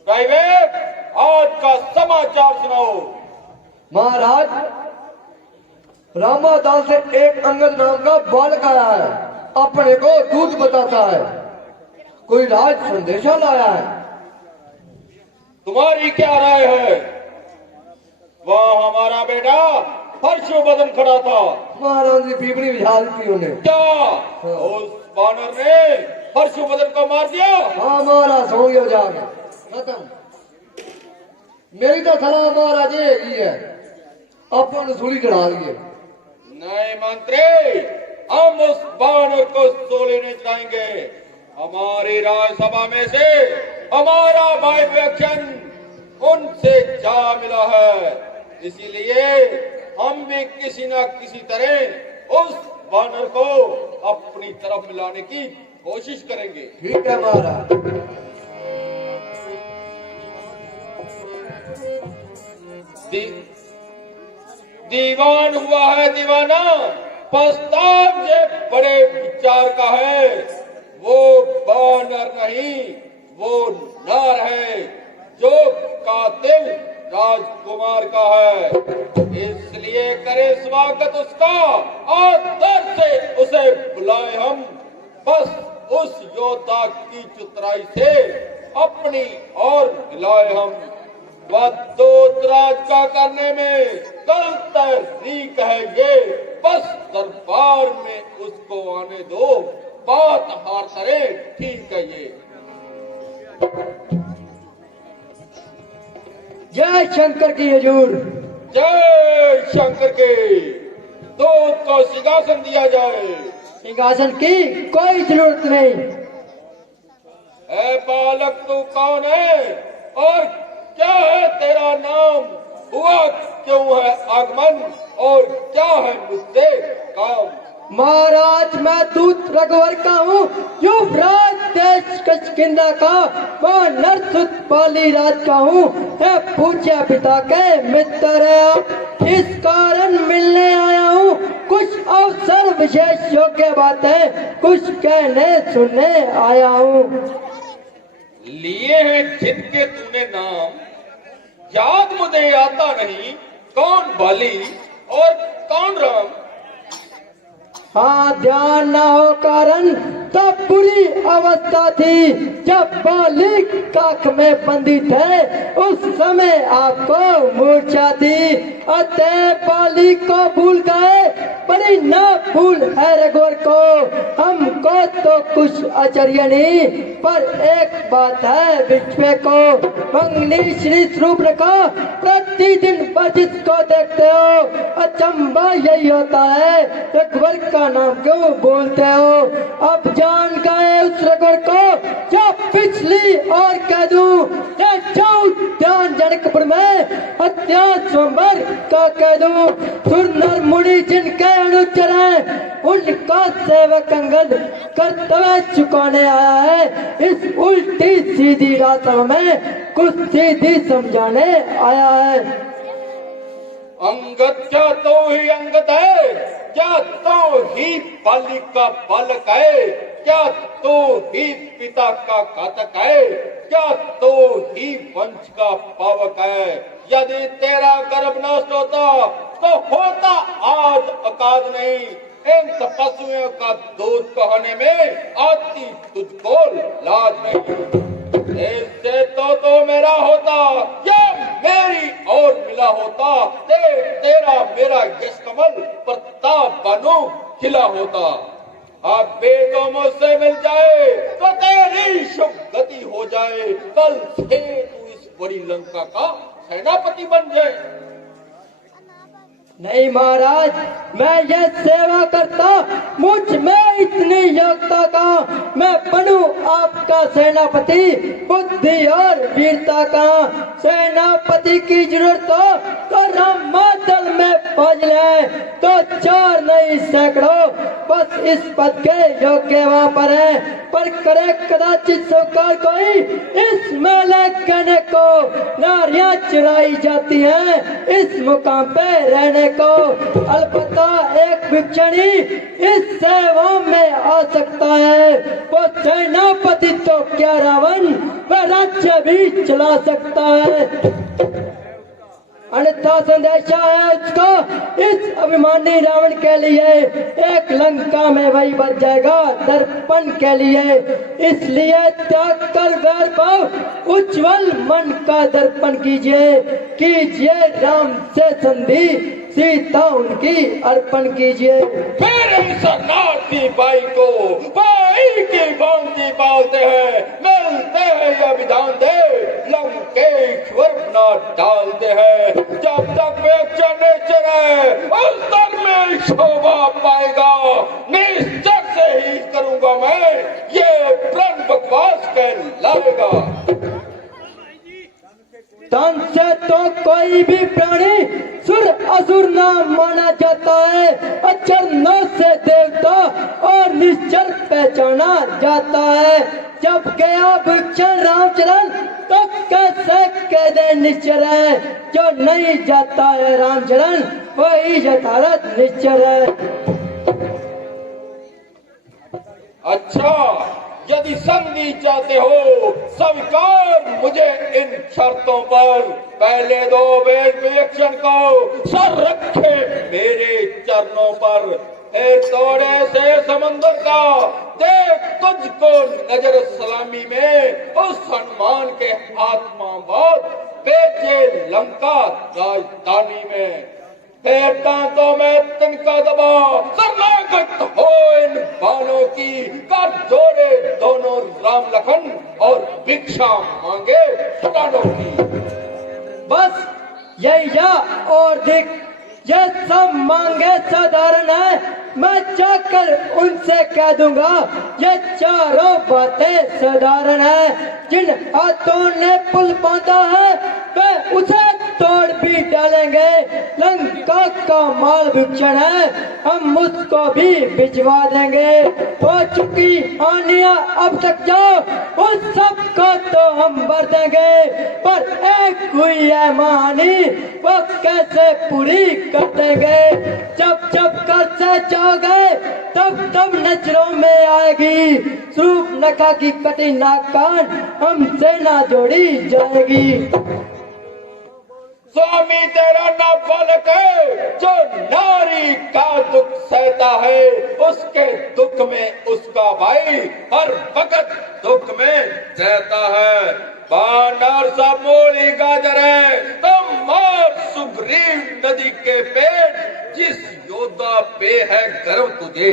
प्राइवेट, आज का समाचार सुनाओ। महाराज, रामादाल से एक अंगद नाम का बालक आया है, अपने को दूध बताता है, कोई राज संदेशा लाया है। तुम्हारी क्या राय है? वह हमारा बेटा परसों बदन खड़ा था। महाराज की पीपड़ी विझाल थी उन्हें। क्या उस बानर ने परसों बदन को मार दिया? हाँ महाराज, हो गया जाके खत्म। मेरी तो सलाह महाराज ये है, अपन सूली चढ़ा लिए। नहीं मंत्री, हम उस बानर को सोले चढ़ाएंगे। हमारी राज्यसभा में से हमारा वाइब्रेशन उनसे जा मिला है, इसीलिए हम भी किसी न किसी तरह उस बानर को अपनी तरफ मिलाने की कोशिश करेंगे। ठीक है महाराज। दीवान हुआ है दीवाना, प्रस्ताव ये बड़े विचार का है। वो बानर नहीं, वो नर है जो कातिल राजकुमार का है, इसलिए करे स्वागत उसका, आदर से उसे बुलाए हम। बस उस योद्धा की चतुराई से अपनी ओर मिलाए हम। वह दूतराज का करने में कल तहरीक है ये, बस दरबार में उसको आने दो, बात हार करे, ठीक है ये। जय शंकर की हजूर। जय शंकर के। दूत को सिंहासन दिया जाए। सिंहासन की कोई जरूरत नहीं। है बालक, तू कौन है और क्या है तेरा नाम? हुआ क्यों है आगमन और क्या है मुझसे काम? महाराज, मैं दूत रघुवर का हूँ, युवराज देश किष्किंधा का, वह नरसुत पाली राज का हूँ। है पूज्य पिता के मित्र है, इस कारण मिलने आया हूँ। कुछ अवसर विशेष योग्य बातें कुछ कहने सुनने आया हूँ। लिए हैं जिनके तूने नाम, याद मुझे आता नहीं, कौन बाली और कौन राम? हाँ, ध्यान न हो कारण तो बुरी अवस्था थी जब बालिक काख में बंदी थे, उस समय आपको मूर्छा थी, अतः बालिक को भूल गए, बड़ी न भूल है रघुवर को। हमको तो कुछ आश्चर्य नहीं, पर एक बात है विश्व को, मंगनी श्री स्वरूप रखा, प्रतिदिन वर्जित को देखते हो, अचंबा यही होता है रघुवर का नाम क्यों बोलते हो? अब जान गए उस रघुवर को, क्या पिछली और कह दूं, जाऊं ध्यान जनकपुर में हत्या स्वयंवर का कह दूं। सुर नर मुनि जिनके अनुचर हैं, उनका सेवक अंगद कर्तव्य चुकाने आया है। इस उल्टी सीधी रास्ता में कुछ सीधी समझाने आया है। अंगद क्या तो ही अंगद है, क्या तो ही बालिक का बालक है, क्या तो ही पिता का घातक है, क्या तो ही वंश का पावक है। यदि तेरा गर्भ नष्ट होता तो होता आज अकाद नहीं, इन तपस्वियों का दूध कहने में आती तुझको लाज नहीं। इससे तो मेरा होता या मेरी और मिला होता, तेरा मेरा यश कमल प्रताप बनो खिला होता। अब बेटो मुझसे मिल जाए तो तेरी शुभ गति हो जाए, कल से तू इस बड़ी लंका का सेनापति बन जाए। नहीं महाराज, मैं यह सेवा करता, मुझ में इतनी योग्यता का, मैं बनूं आपका सेनापति, बुद्धि और वीरता का। सेनापति की जरूरत हो तो रामादल में पहुंच ले, तो 4 नहीं सैकड़ों, बस इस पद के योग्य वहाँ पर है। पर करे कदाचित स्वीकार कोई इस मेले कहने को। नारियां चुराई जाती हैं इस मुकाम पे रहने को। अलबत्ता एक भिक्षणी इस सेवा में आ सकता है, वो सेनापति तो क्या रावण वह राज्य भी चला सकता है। अन्यथा संदेशा है उसको इस अभिमानी रावण के लिए, एक लंका में वही बच जाएगा दर्पण के लिए। इसलिए त्याग कर वैर भाव उज्जवल मन का दर्पण कीजिए, कीजिए राम से संधि सीता उनकी अर्पण कीजिए। मेरे शरणार्थी भाई को भाई की भांति पालते हैं, मिलते हैं यह विधान दे, लंकेश्वर बना डालते हैं। जब तक बेचैन चले उस दर में शोभा पाएगा, निश्चय से ही करूंगा मैं ये प्रण बकवास कहलाएगा। धन से तो कोई भी प्राणी सुर असुर ना माना जाता है, अचरणों से देवता और निश्चर पहचाना जाता है। जब गया भिक्षण रामचरण तो कैसे कह दे निश्चर है, जो नहीं जाता है रामचरण वही यथार्थ निश्चर है। अच्छा, यदि संधि चाहते हो स्वीकार मुझे इन शर्तों पर। पहले दो वेद विवेचन को सर रखे मेरे चरणों पर, फिर थोड़े से समंदर का देख तुझको नजर सलामी में उस हनुमान के आत्मा बाद भेजे लंका राजधानी में। फिर तो मैं तिनका दबा शरणागत हो इन बालों की, कर जोड़े दोनों राम लखन और भिक्षा मांगे प्राणों की। बस यही या और देख, ये सब मांगे साधारण है, मैं जाकर उनसे कह दूंगा ये चारों बातें साधारण है। जिन हाथों ने पुल बांधा है वे उसे तोड़ भी डालेंगे, लंका का माल भिक्षण है हम उसको भी भिजवा देंगे। हो चुकी हानियां अब तक जाओ उस सब को तो हम भर देंगे, पर एक हुई है महानी वो कैसे पूरी कर देंगे। जब जब कर से जाओगे तब तब नजरों में आएगी, सूप नखा की कटी नाकान हमसे ना जोड़ी जाएगी। स्वामी तेरा नाम बालक है, जो नारी का दुख सहता है, उसके दुख में उसका भाई हर वक्त दुख में रहता है। बानर सा मूली गाजर है तो मार सुग्रीव नदी के पेट, जिस योद्धा पे है गर्व तुझे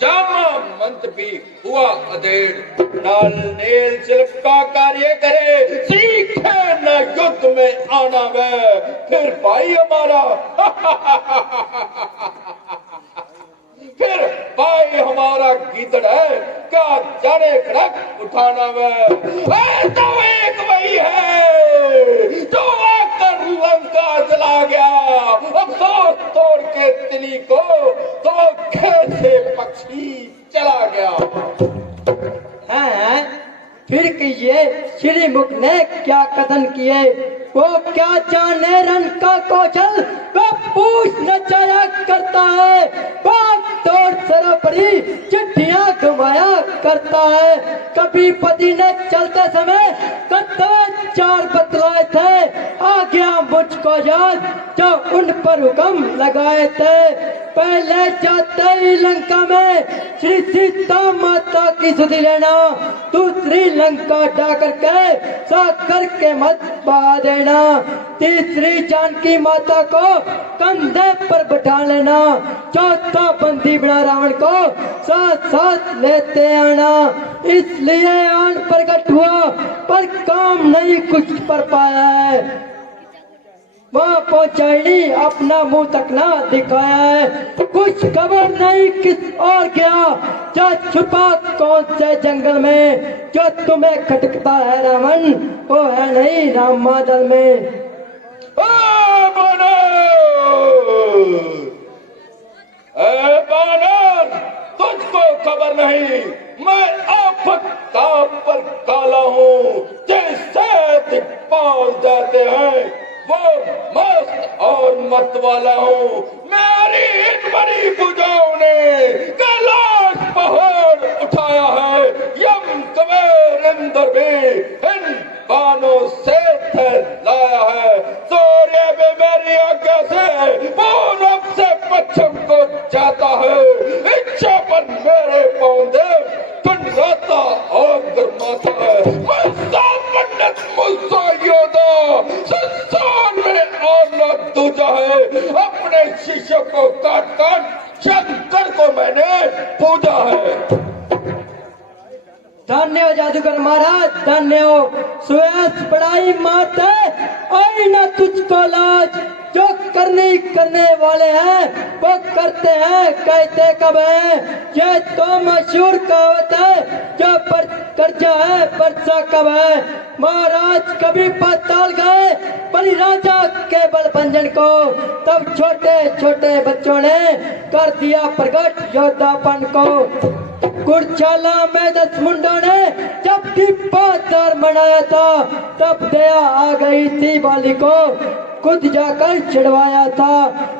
जामा मंत भी हुआ अधेड़। नाल नील शिल्प का कार्य करे, सीखे न युद्ध में आना वे, फिर भाई हमारा फिर भाई हमारा गीदड़ है, क्या जाने खड़क उठाना वे। तो एक वही है जो आकर लंका जला गया, अफसोस तोड़ के तिली को तो कैसे पक्षी चला गया। हैं फिर कहिए श्री मुख ने क्या कथन किए, वो क्या जाने रन का कौशल वो पूछ नचाया करता है, बाग तोड़ सरापरी चिट्ठियां घुमाया करता है। कभी पति ने चलते समय कर्तव्य चार बतलाए थे, आ गया मुझको याद जो उन पर हुक्म लगाए थे। पहले जाते ही लंका में श्री सीता माता की सुधि लेना, दूसरी लंका जाकर के साकर के मत बहा देना, तीसरी जानकी माता को कंधे पर बैठा लेना, चौथा बंदी बना रावण को साथ साथ लेते आना। इसलिए आन प्रकट हुआ पर काम नहीं कुछ कर पाया है, वहाँ पहुंचाई अपना मुंह तक ना दिखाया है। कुछ खबर नहीं किस और गया, जा छुपा कौन से जंगल में, जो तुम्हें खटकता है रावण वो है नहीं राम मादल में। बानर तुझको खबर नहीं, मैं आफत पर काला हूँ, जैसे पाल जाते हैं वो मस्त और मत वाला हूँ। मेरी इन बड़ी भुजाओं ने कैलाश पहाड़ उठाया है, यम कबीर इंद्र भी इन बानों से लाया है। सूर्य भी मेरी आज्ञा से पूरब से पश्चिम को जाता है, इच्छा पर मेरे पौधे टंडराता और गरमाता है। मुझसा पंडित मुझसा योद्धा संसार में और न दूजा है, अपने शिष्य को काट काट शंकर को मैंने पूजा है। धन्य हो जादूगर महाराज, धन्य हो। सुयस पढ़ाई माते आई ना तुझको लाज, जो करने वाले हैं वो करते हैं, कहते कब है। ये तो मशहूर कहावत है, जो पर कर्जा है परचा कब है। महाराज कभी पाताल गए बलि राजा के बल भंजन को, तब छोटे छोटे बच्चों ने कर दिया प्रकट योद्धापन को। कुर्चाला में 10 मुंडों ने जब दीपाधार मनाया था, तब दया आ गई थी बाली को, खुद जाकर छिड़वाया था।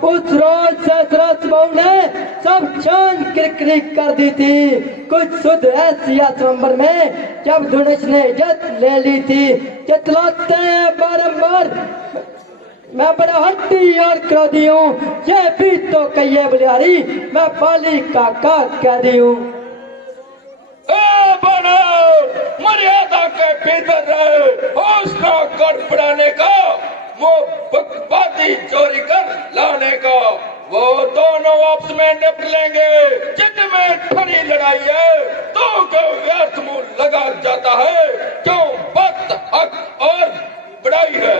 उस रोज सहस्रास बहू ने सब जान किरकिरी कर दी थी, कुछ सुध ऐसी स्वयंवर में जब धनुष ने इज्जत ले ली थी। जतलाते हैं बारंबार मैं बड़ा हट्टी और क्रोधी हूँ, ये भी तो कहिए बलिहारी मैं बाली काका कह दी हूँ। मर्यादा के भीतर रहे, हौसला कर बढ़ाने का, वो बकवादी चोरी कर लाने का, वो दोनों आपस में निपट लेंगे। जिनमें खड़ी लड़ाई है तो क्यों व्यर्थ मुंह लगा जाता है, क्यों बात हक और बड़ाई है।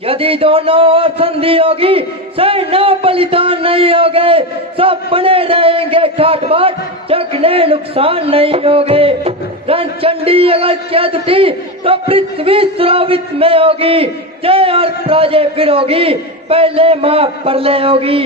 यदि दोनों ओर संधि होगी, सेना बलिदान नहीं होगे, सब बने रहेंगे ठाट बाट, जगने नुकसान नहीं होगे। रणचंडी अगर कैद उठी तो पृथ्वी श्रावित में होगी, जय और पराजय फिर होगी, पहले मां परले होगी।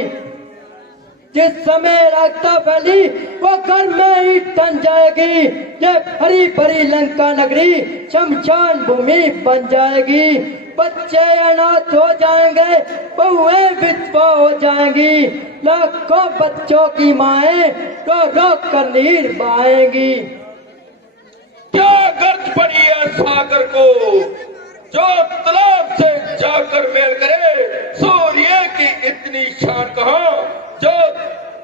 जिस समय रागता फैली वो घर में ही तन जाएगी, ये हरी भरी लंका नगरी शमशान भूमि बन जाएगी। बच्चे अनाथ हो जाएंगे, बहुएं विधवा हो जाएंगी, लाखों बच्चों की माएं रो रो कर नीर बहाएंगी। क्या गर्ज पड़ी है सागर को, जो तालाब से जाकर मेल करे। सूर्य की इतनी शान कहाँ, जो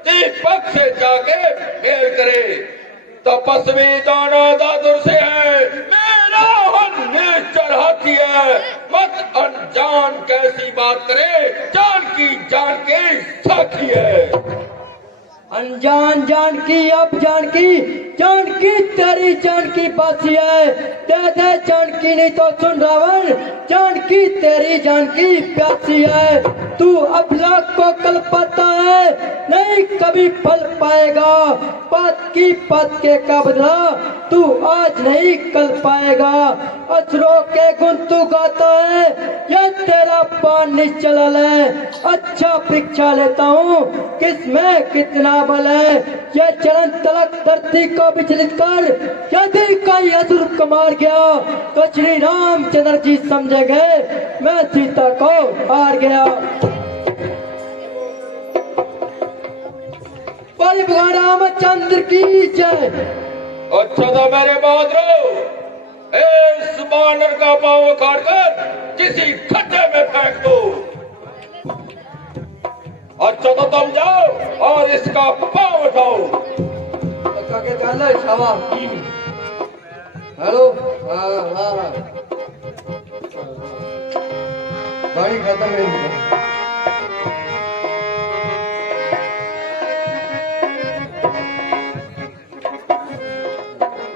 दीपक से जाके मेल करे। तपस्वी दाना दादुर से है, मेरा निश्चर हाथी है। मत अनजान कैसी बात करे, जान की साथी है। अनजान जान की अब जान की तेरी जान की बासी है। दे दे जान की नहीं तो सुन रावण, जान की तेरी जान की प्यासी है। तू अब लाख को कल पाता है, नहीं कभी फल पाएगा। बात की बात के का बदला तू आज नहीं कल पाएगा। असुरों के गुण तू गाता है, यह तेरा पान निश्चल है। अच्छा परीक्षा लेता हूँ किसमें कितना बल है। यह चरण तलक धरती को विचलित कर, यदि कोई असुर को मार गया तो श्री रामचंद्र जी समझेंगे मैं सीता को हार गया। बोले भगवान रामचंद्र की जय। अच्छा तो मेरे बहादुरों, इस बानर का पांव उखाड़ कर किसी खड्डे में फेंक दो। अच्छा तो तुम जाओ और इसका पांव उठाओ। के चल हेलो, हाँ गाड़ी खत्म है।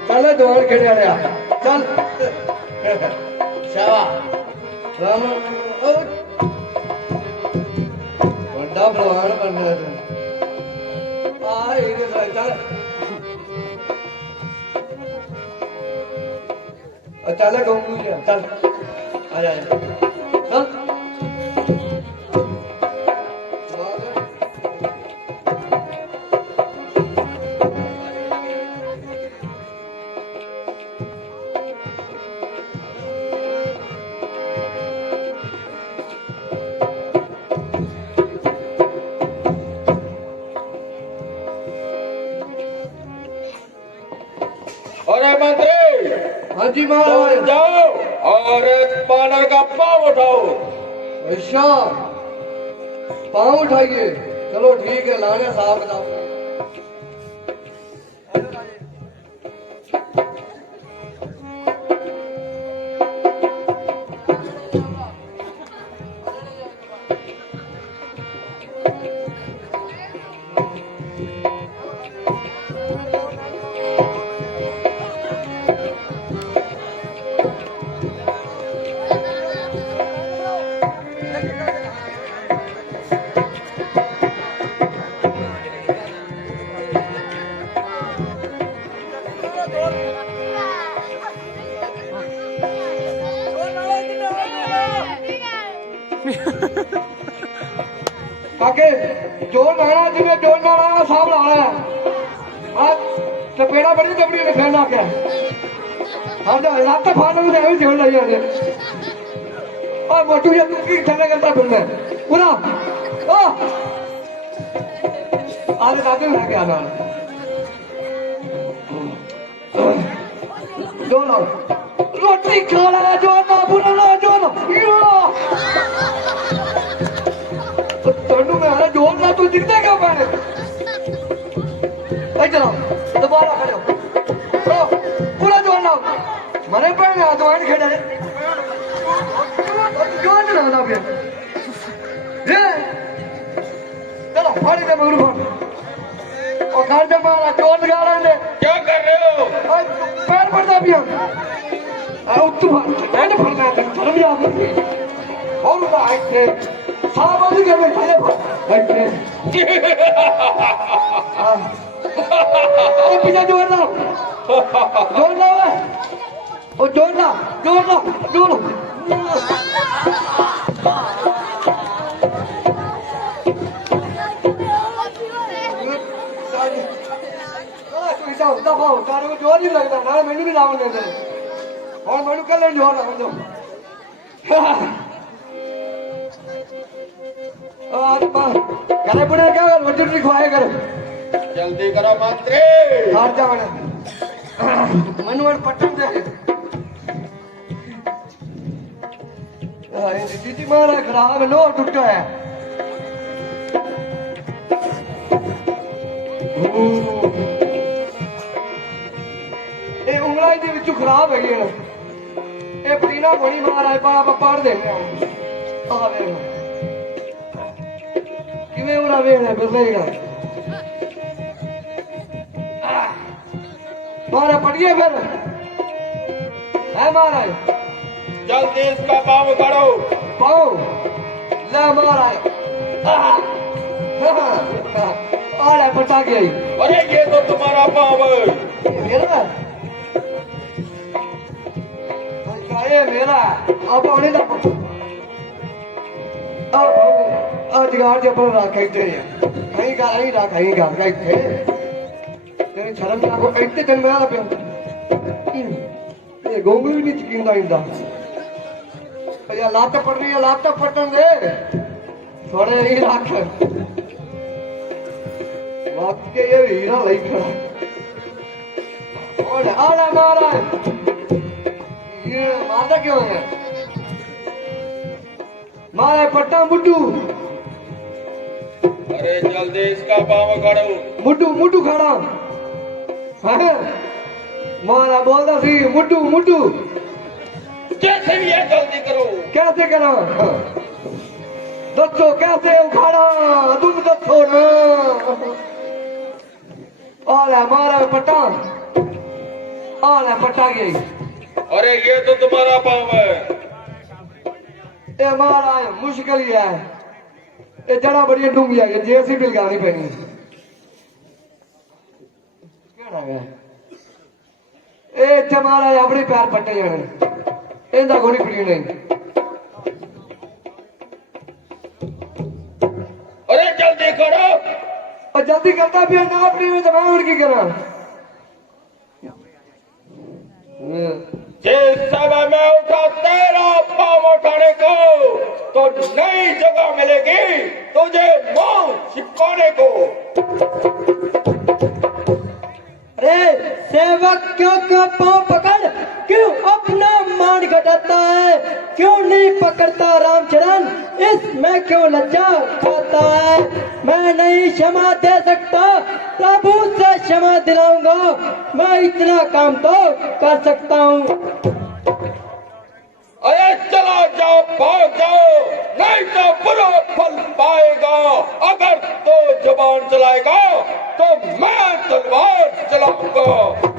चल दौड़ खेड़े आ चल शाबाश राम बड़ा भगवान बनना तू आ इधर चल चल कहूँ चल आ जा चल अरे मंत्री, हाँ जी तुम महाराज। जाओ और इस बानर का पाँव उठाओ। अच्छा, पाँव उठाइए। चलो ठीक है, लाने साहब बताओ। काके जोर लाना जिन्हें जोर ना लाना साहब लाना है। आज चपेड़ा बड़ी तबड़ी ने फैला के हम तो रात फाड़ में ऐसे जोर लगी है। और मोटू ये तू की ठंडा करता फिर मैं पूरा ओ आज काके में के आना जो ना रोटी खाना जो ना पूरा ना जो ना तंडू में हरा जोर ना तू दिखता क्या मैंने चलो दोबारा करो पूरा जोर ना मरे पर ना तो आने खेड़ा जोर ना ना फिर ये चलो फाड़ी दे मगरू फाड़ और घर पे मारा जोर लगा रहे हैं। क्या कर रहे हो? पैर पड़ता भी आओ तू मैंने फड़ना है शर्म आ गई और उनका आए साहब के में खड़े बैठे अरे पीछे जोर ना ओ जोर ना दफाओ तारे को जोर नहीं लगता ना मैंने भी लावन दे और मैंने कल जोर लावन दो करे पुणे क्या रोटी खुआए करो जल्दी करो मंत्री। हार जा मनोहर पट्टन दे दीदी मारा खराब लो टूटा है ये उंगलाई दे विचों खराब है ना ये पीना बड़ी मार आए पा पढ़ देने आ वे किवें उरा वेण है बदलेगा मारा पड़िए फिर है मारा जल्दी इसका पाँव उखाड़ो। पाओ ले मारा अरे पटा गई अरे ये तो तुम्हारा पाँव है। मेरा ये मेरा अब आने दा आज गाड़ जे पर रख थे कहीं का नहीं रख कहीं का थे तेरे शर्म ना को इतने दिन में आ पे ये गोंगली भी नहीं चिकिंदा इंदा या लात पड़ रही है लात पटन दे थोड़े ही रख वाकई ये हीरा लई खड़ा और आला मारा ये माता क्यों है मारा पट्टा मुड्डू अरे जल्दी इसका पाँव उखाड़ो। मुड्डू मुड्डू खड़ा है मारा बोलता सी मुड्डू मुड्डू जैसे भी है जल्दी करो। कैसे करा दसो कैसे उखाड़ा तुम दसो ना आला मारा पट्टा आला पट्टा गई अरे ये तो तुम्हारा पाँव है। ये मारा मुश्किल ही है ये जड़ा बड़ी डूंगी है जैसी भी लगानी पैनी ए इतने मारा अपने पैर पट्टे जाने इंदा गोली पड़ी नहीं। अरे जल्दी करो। और जल्दी करता भी ना अपनी में दबा उड़ की करा जिस समय मैं उठा तेरा पाँव उठाने को तो नई जगह मिलेगी तुझे मौत छिपाने को। अरे सेवा वक्त क्यों क्यों पाँव पकड़, क्यों अपना मान घटाता है, क्यों नहीं पकड़ता रामचरण, इसमें क्यों लज्जा खाता है। मैं नहीं क्षमा दे सकता, प्रभु से क्षमा दिलाऊंगा, मैं इतना काम तो कर सकता हूँ। अरे चला जाओ, भाग जाओ, नहीं तो बुरा फल पाएगा। अगर तो जुबान चलाएगा तो मैं तलवार चलाऊंगा।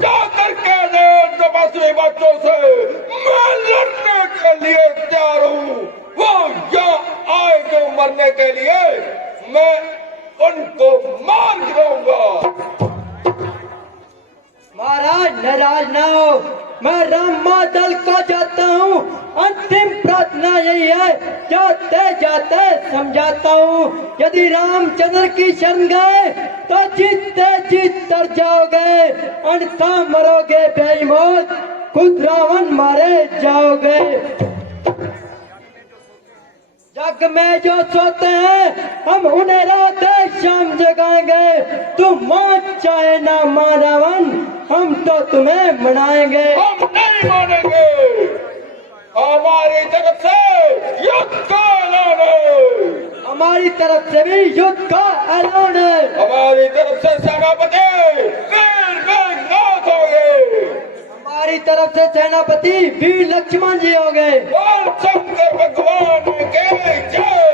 जा करके नवासी बच्चों से मैं लड़ने के लिए तैयार हूँ। वो यहाँ आएंगे मरने के लिए, मैं उनको मार गिराऊंगा। महाराज नाराज ना हो, मैं रामा दल को जाता हूँ। अंतिम प्रार्थना यही है, जाते जाते समझाता हूँ, यदि रामचंद्र की शरण गए तो जीते जीत तर जाओगे, अन्यथा मरोगे बेईमान, खुद रावण मारे जाओगे। जग में जो सोते हैं हम उन्हें राधे शाम जगाएंगे, तुम मान चाहे ना मान रावण, हम तो तुम्हें मनाएंगे। हम नहीं मानेंगे, हमारी तरफ से युद्ध का ऐलान है। हमारी तरफ से भी युद्ध का ऐलान है। हमारी तरफ से सेनापति वीर मेघनाथ होंगे। हमारी तरफ से सेनापति वीर लक्ष्मण जी हो गए। बोल शंकर भगवान के जय।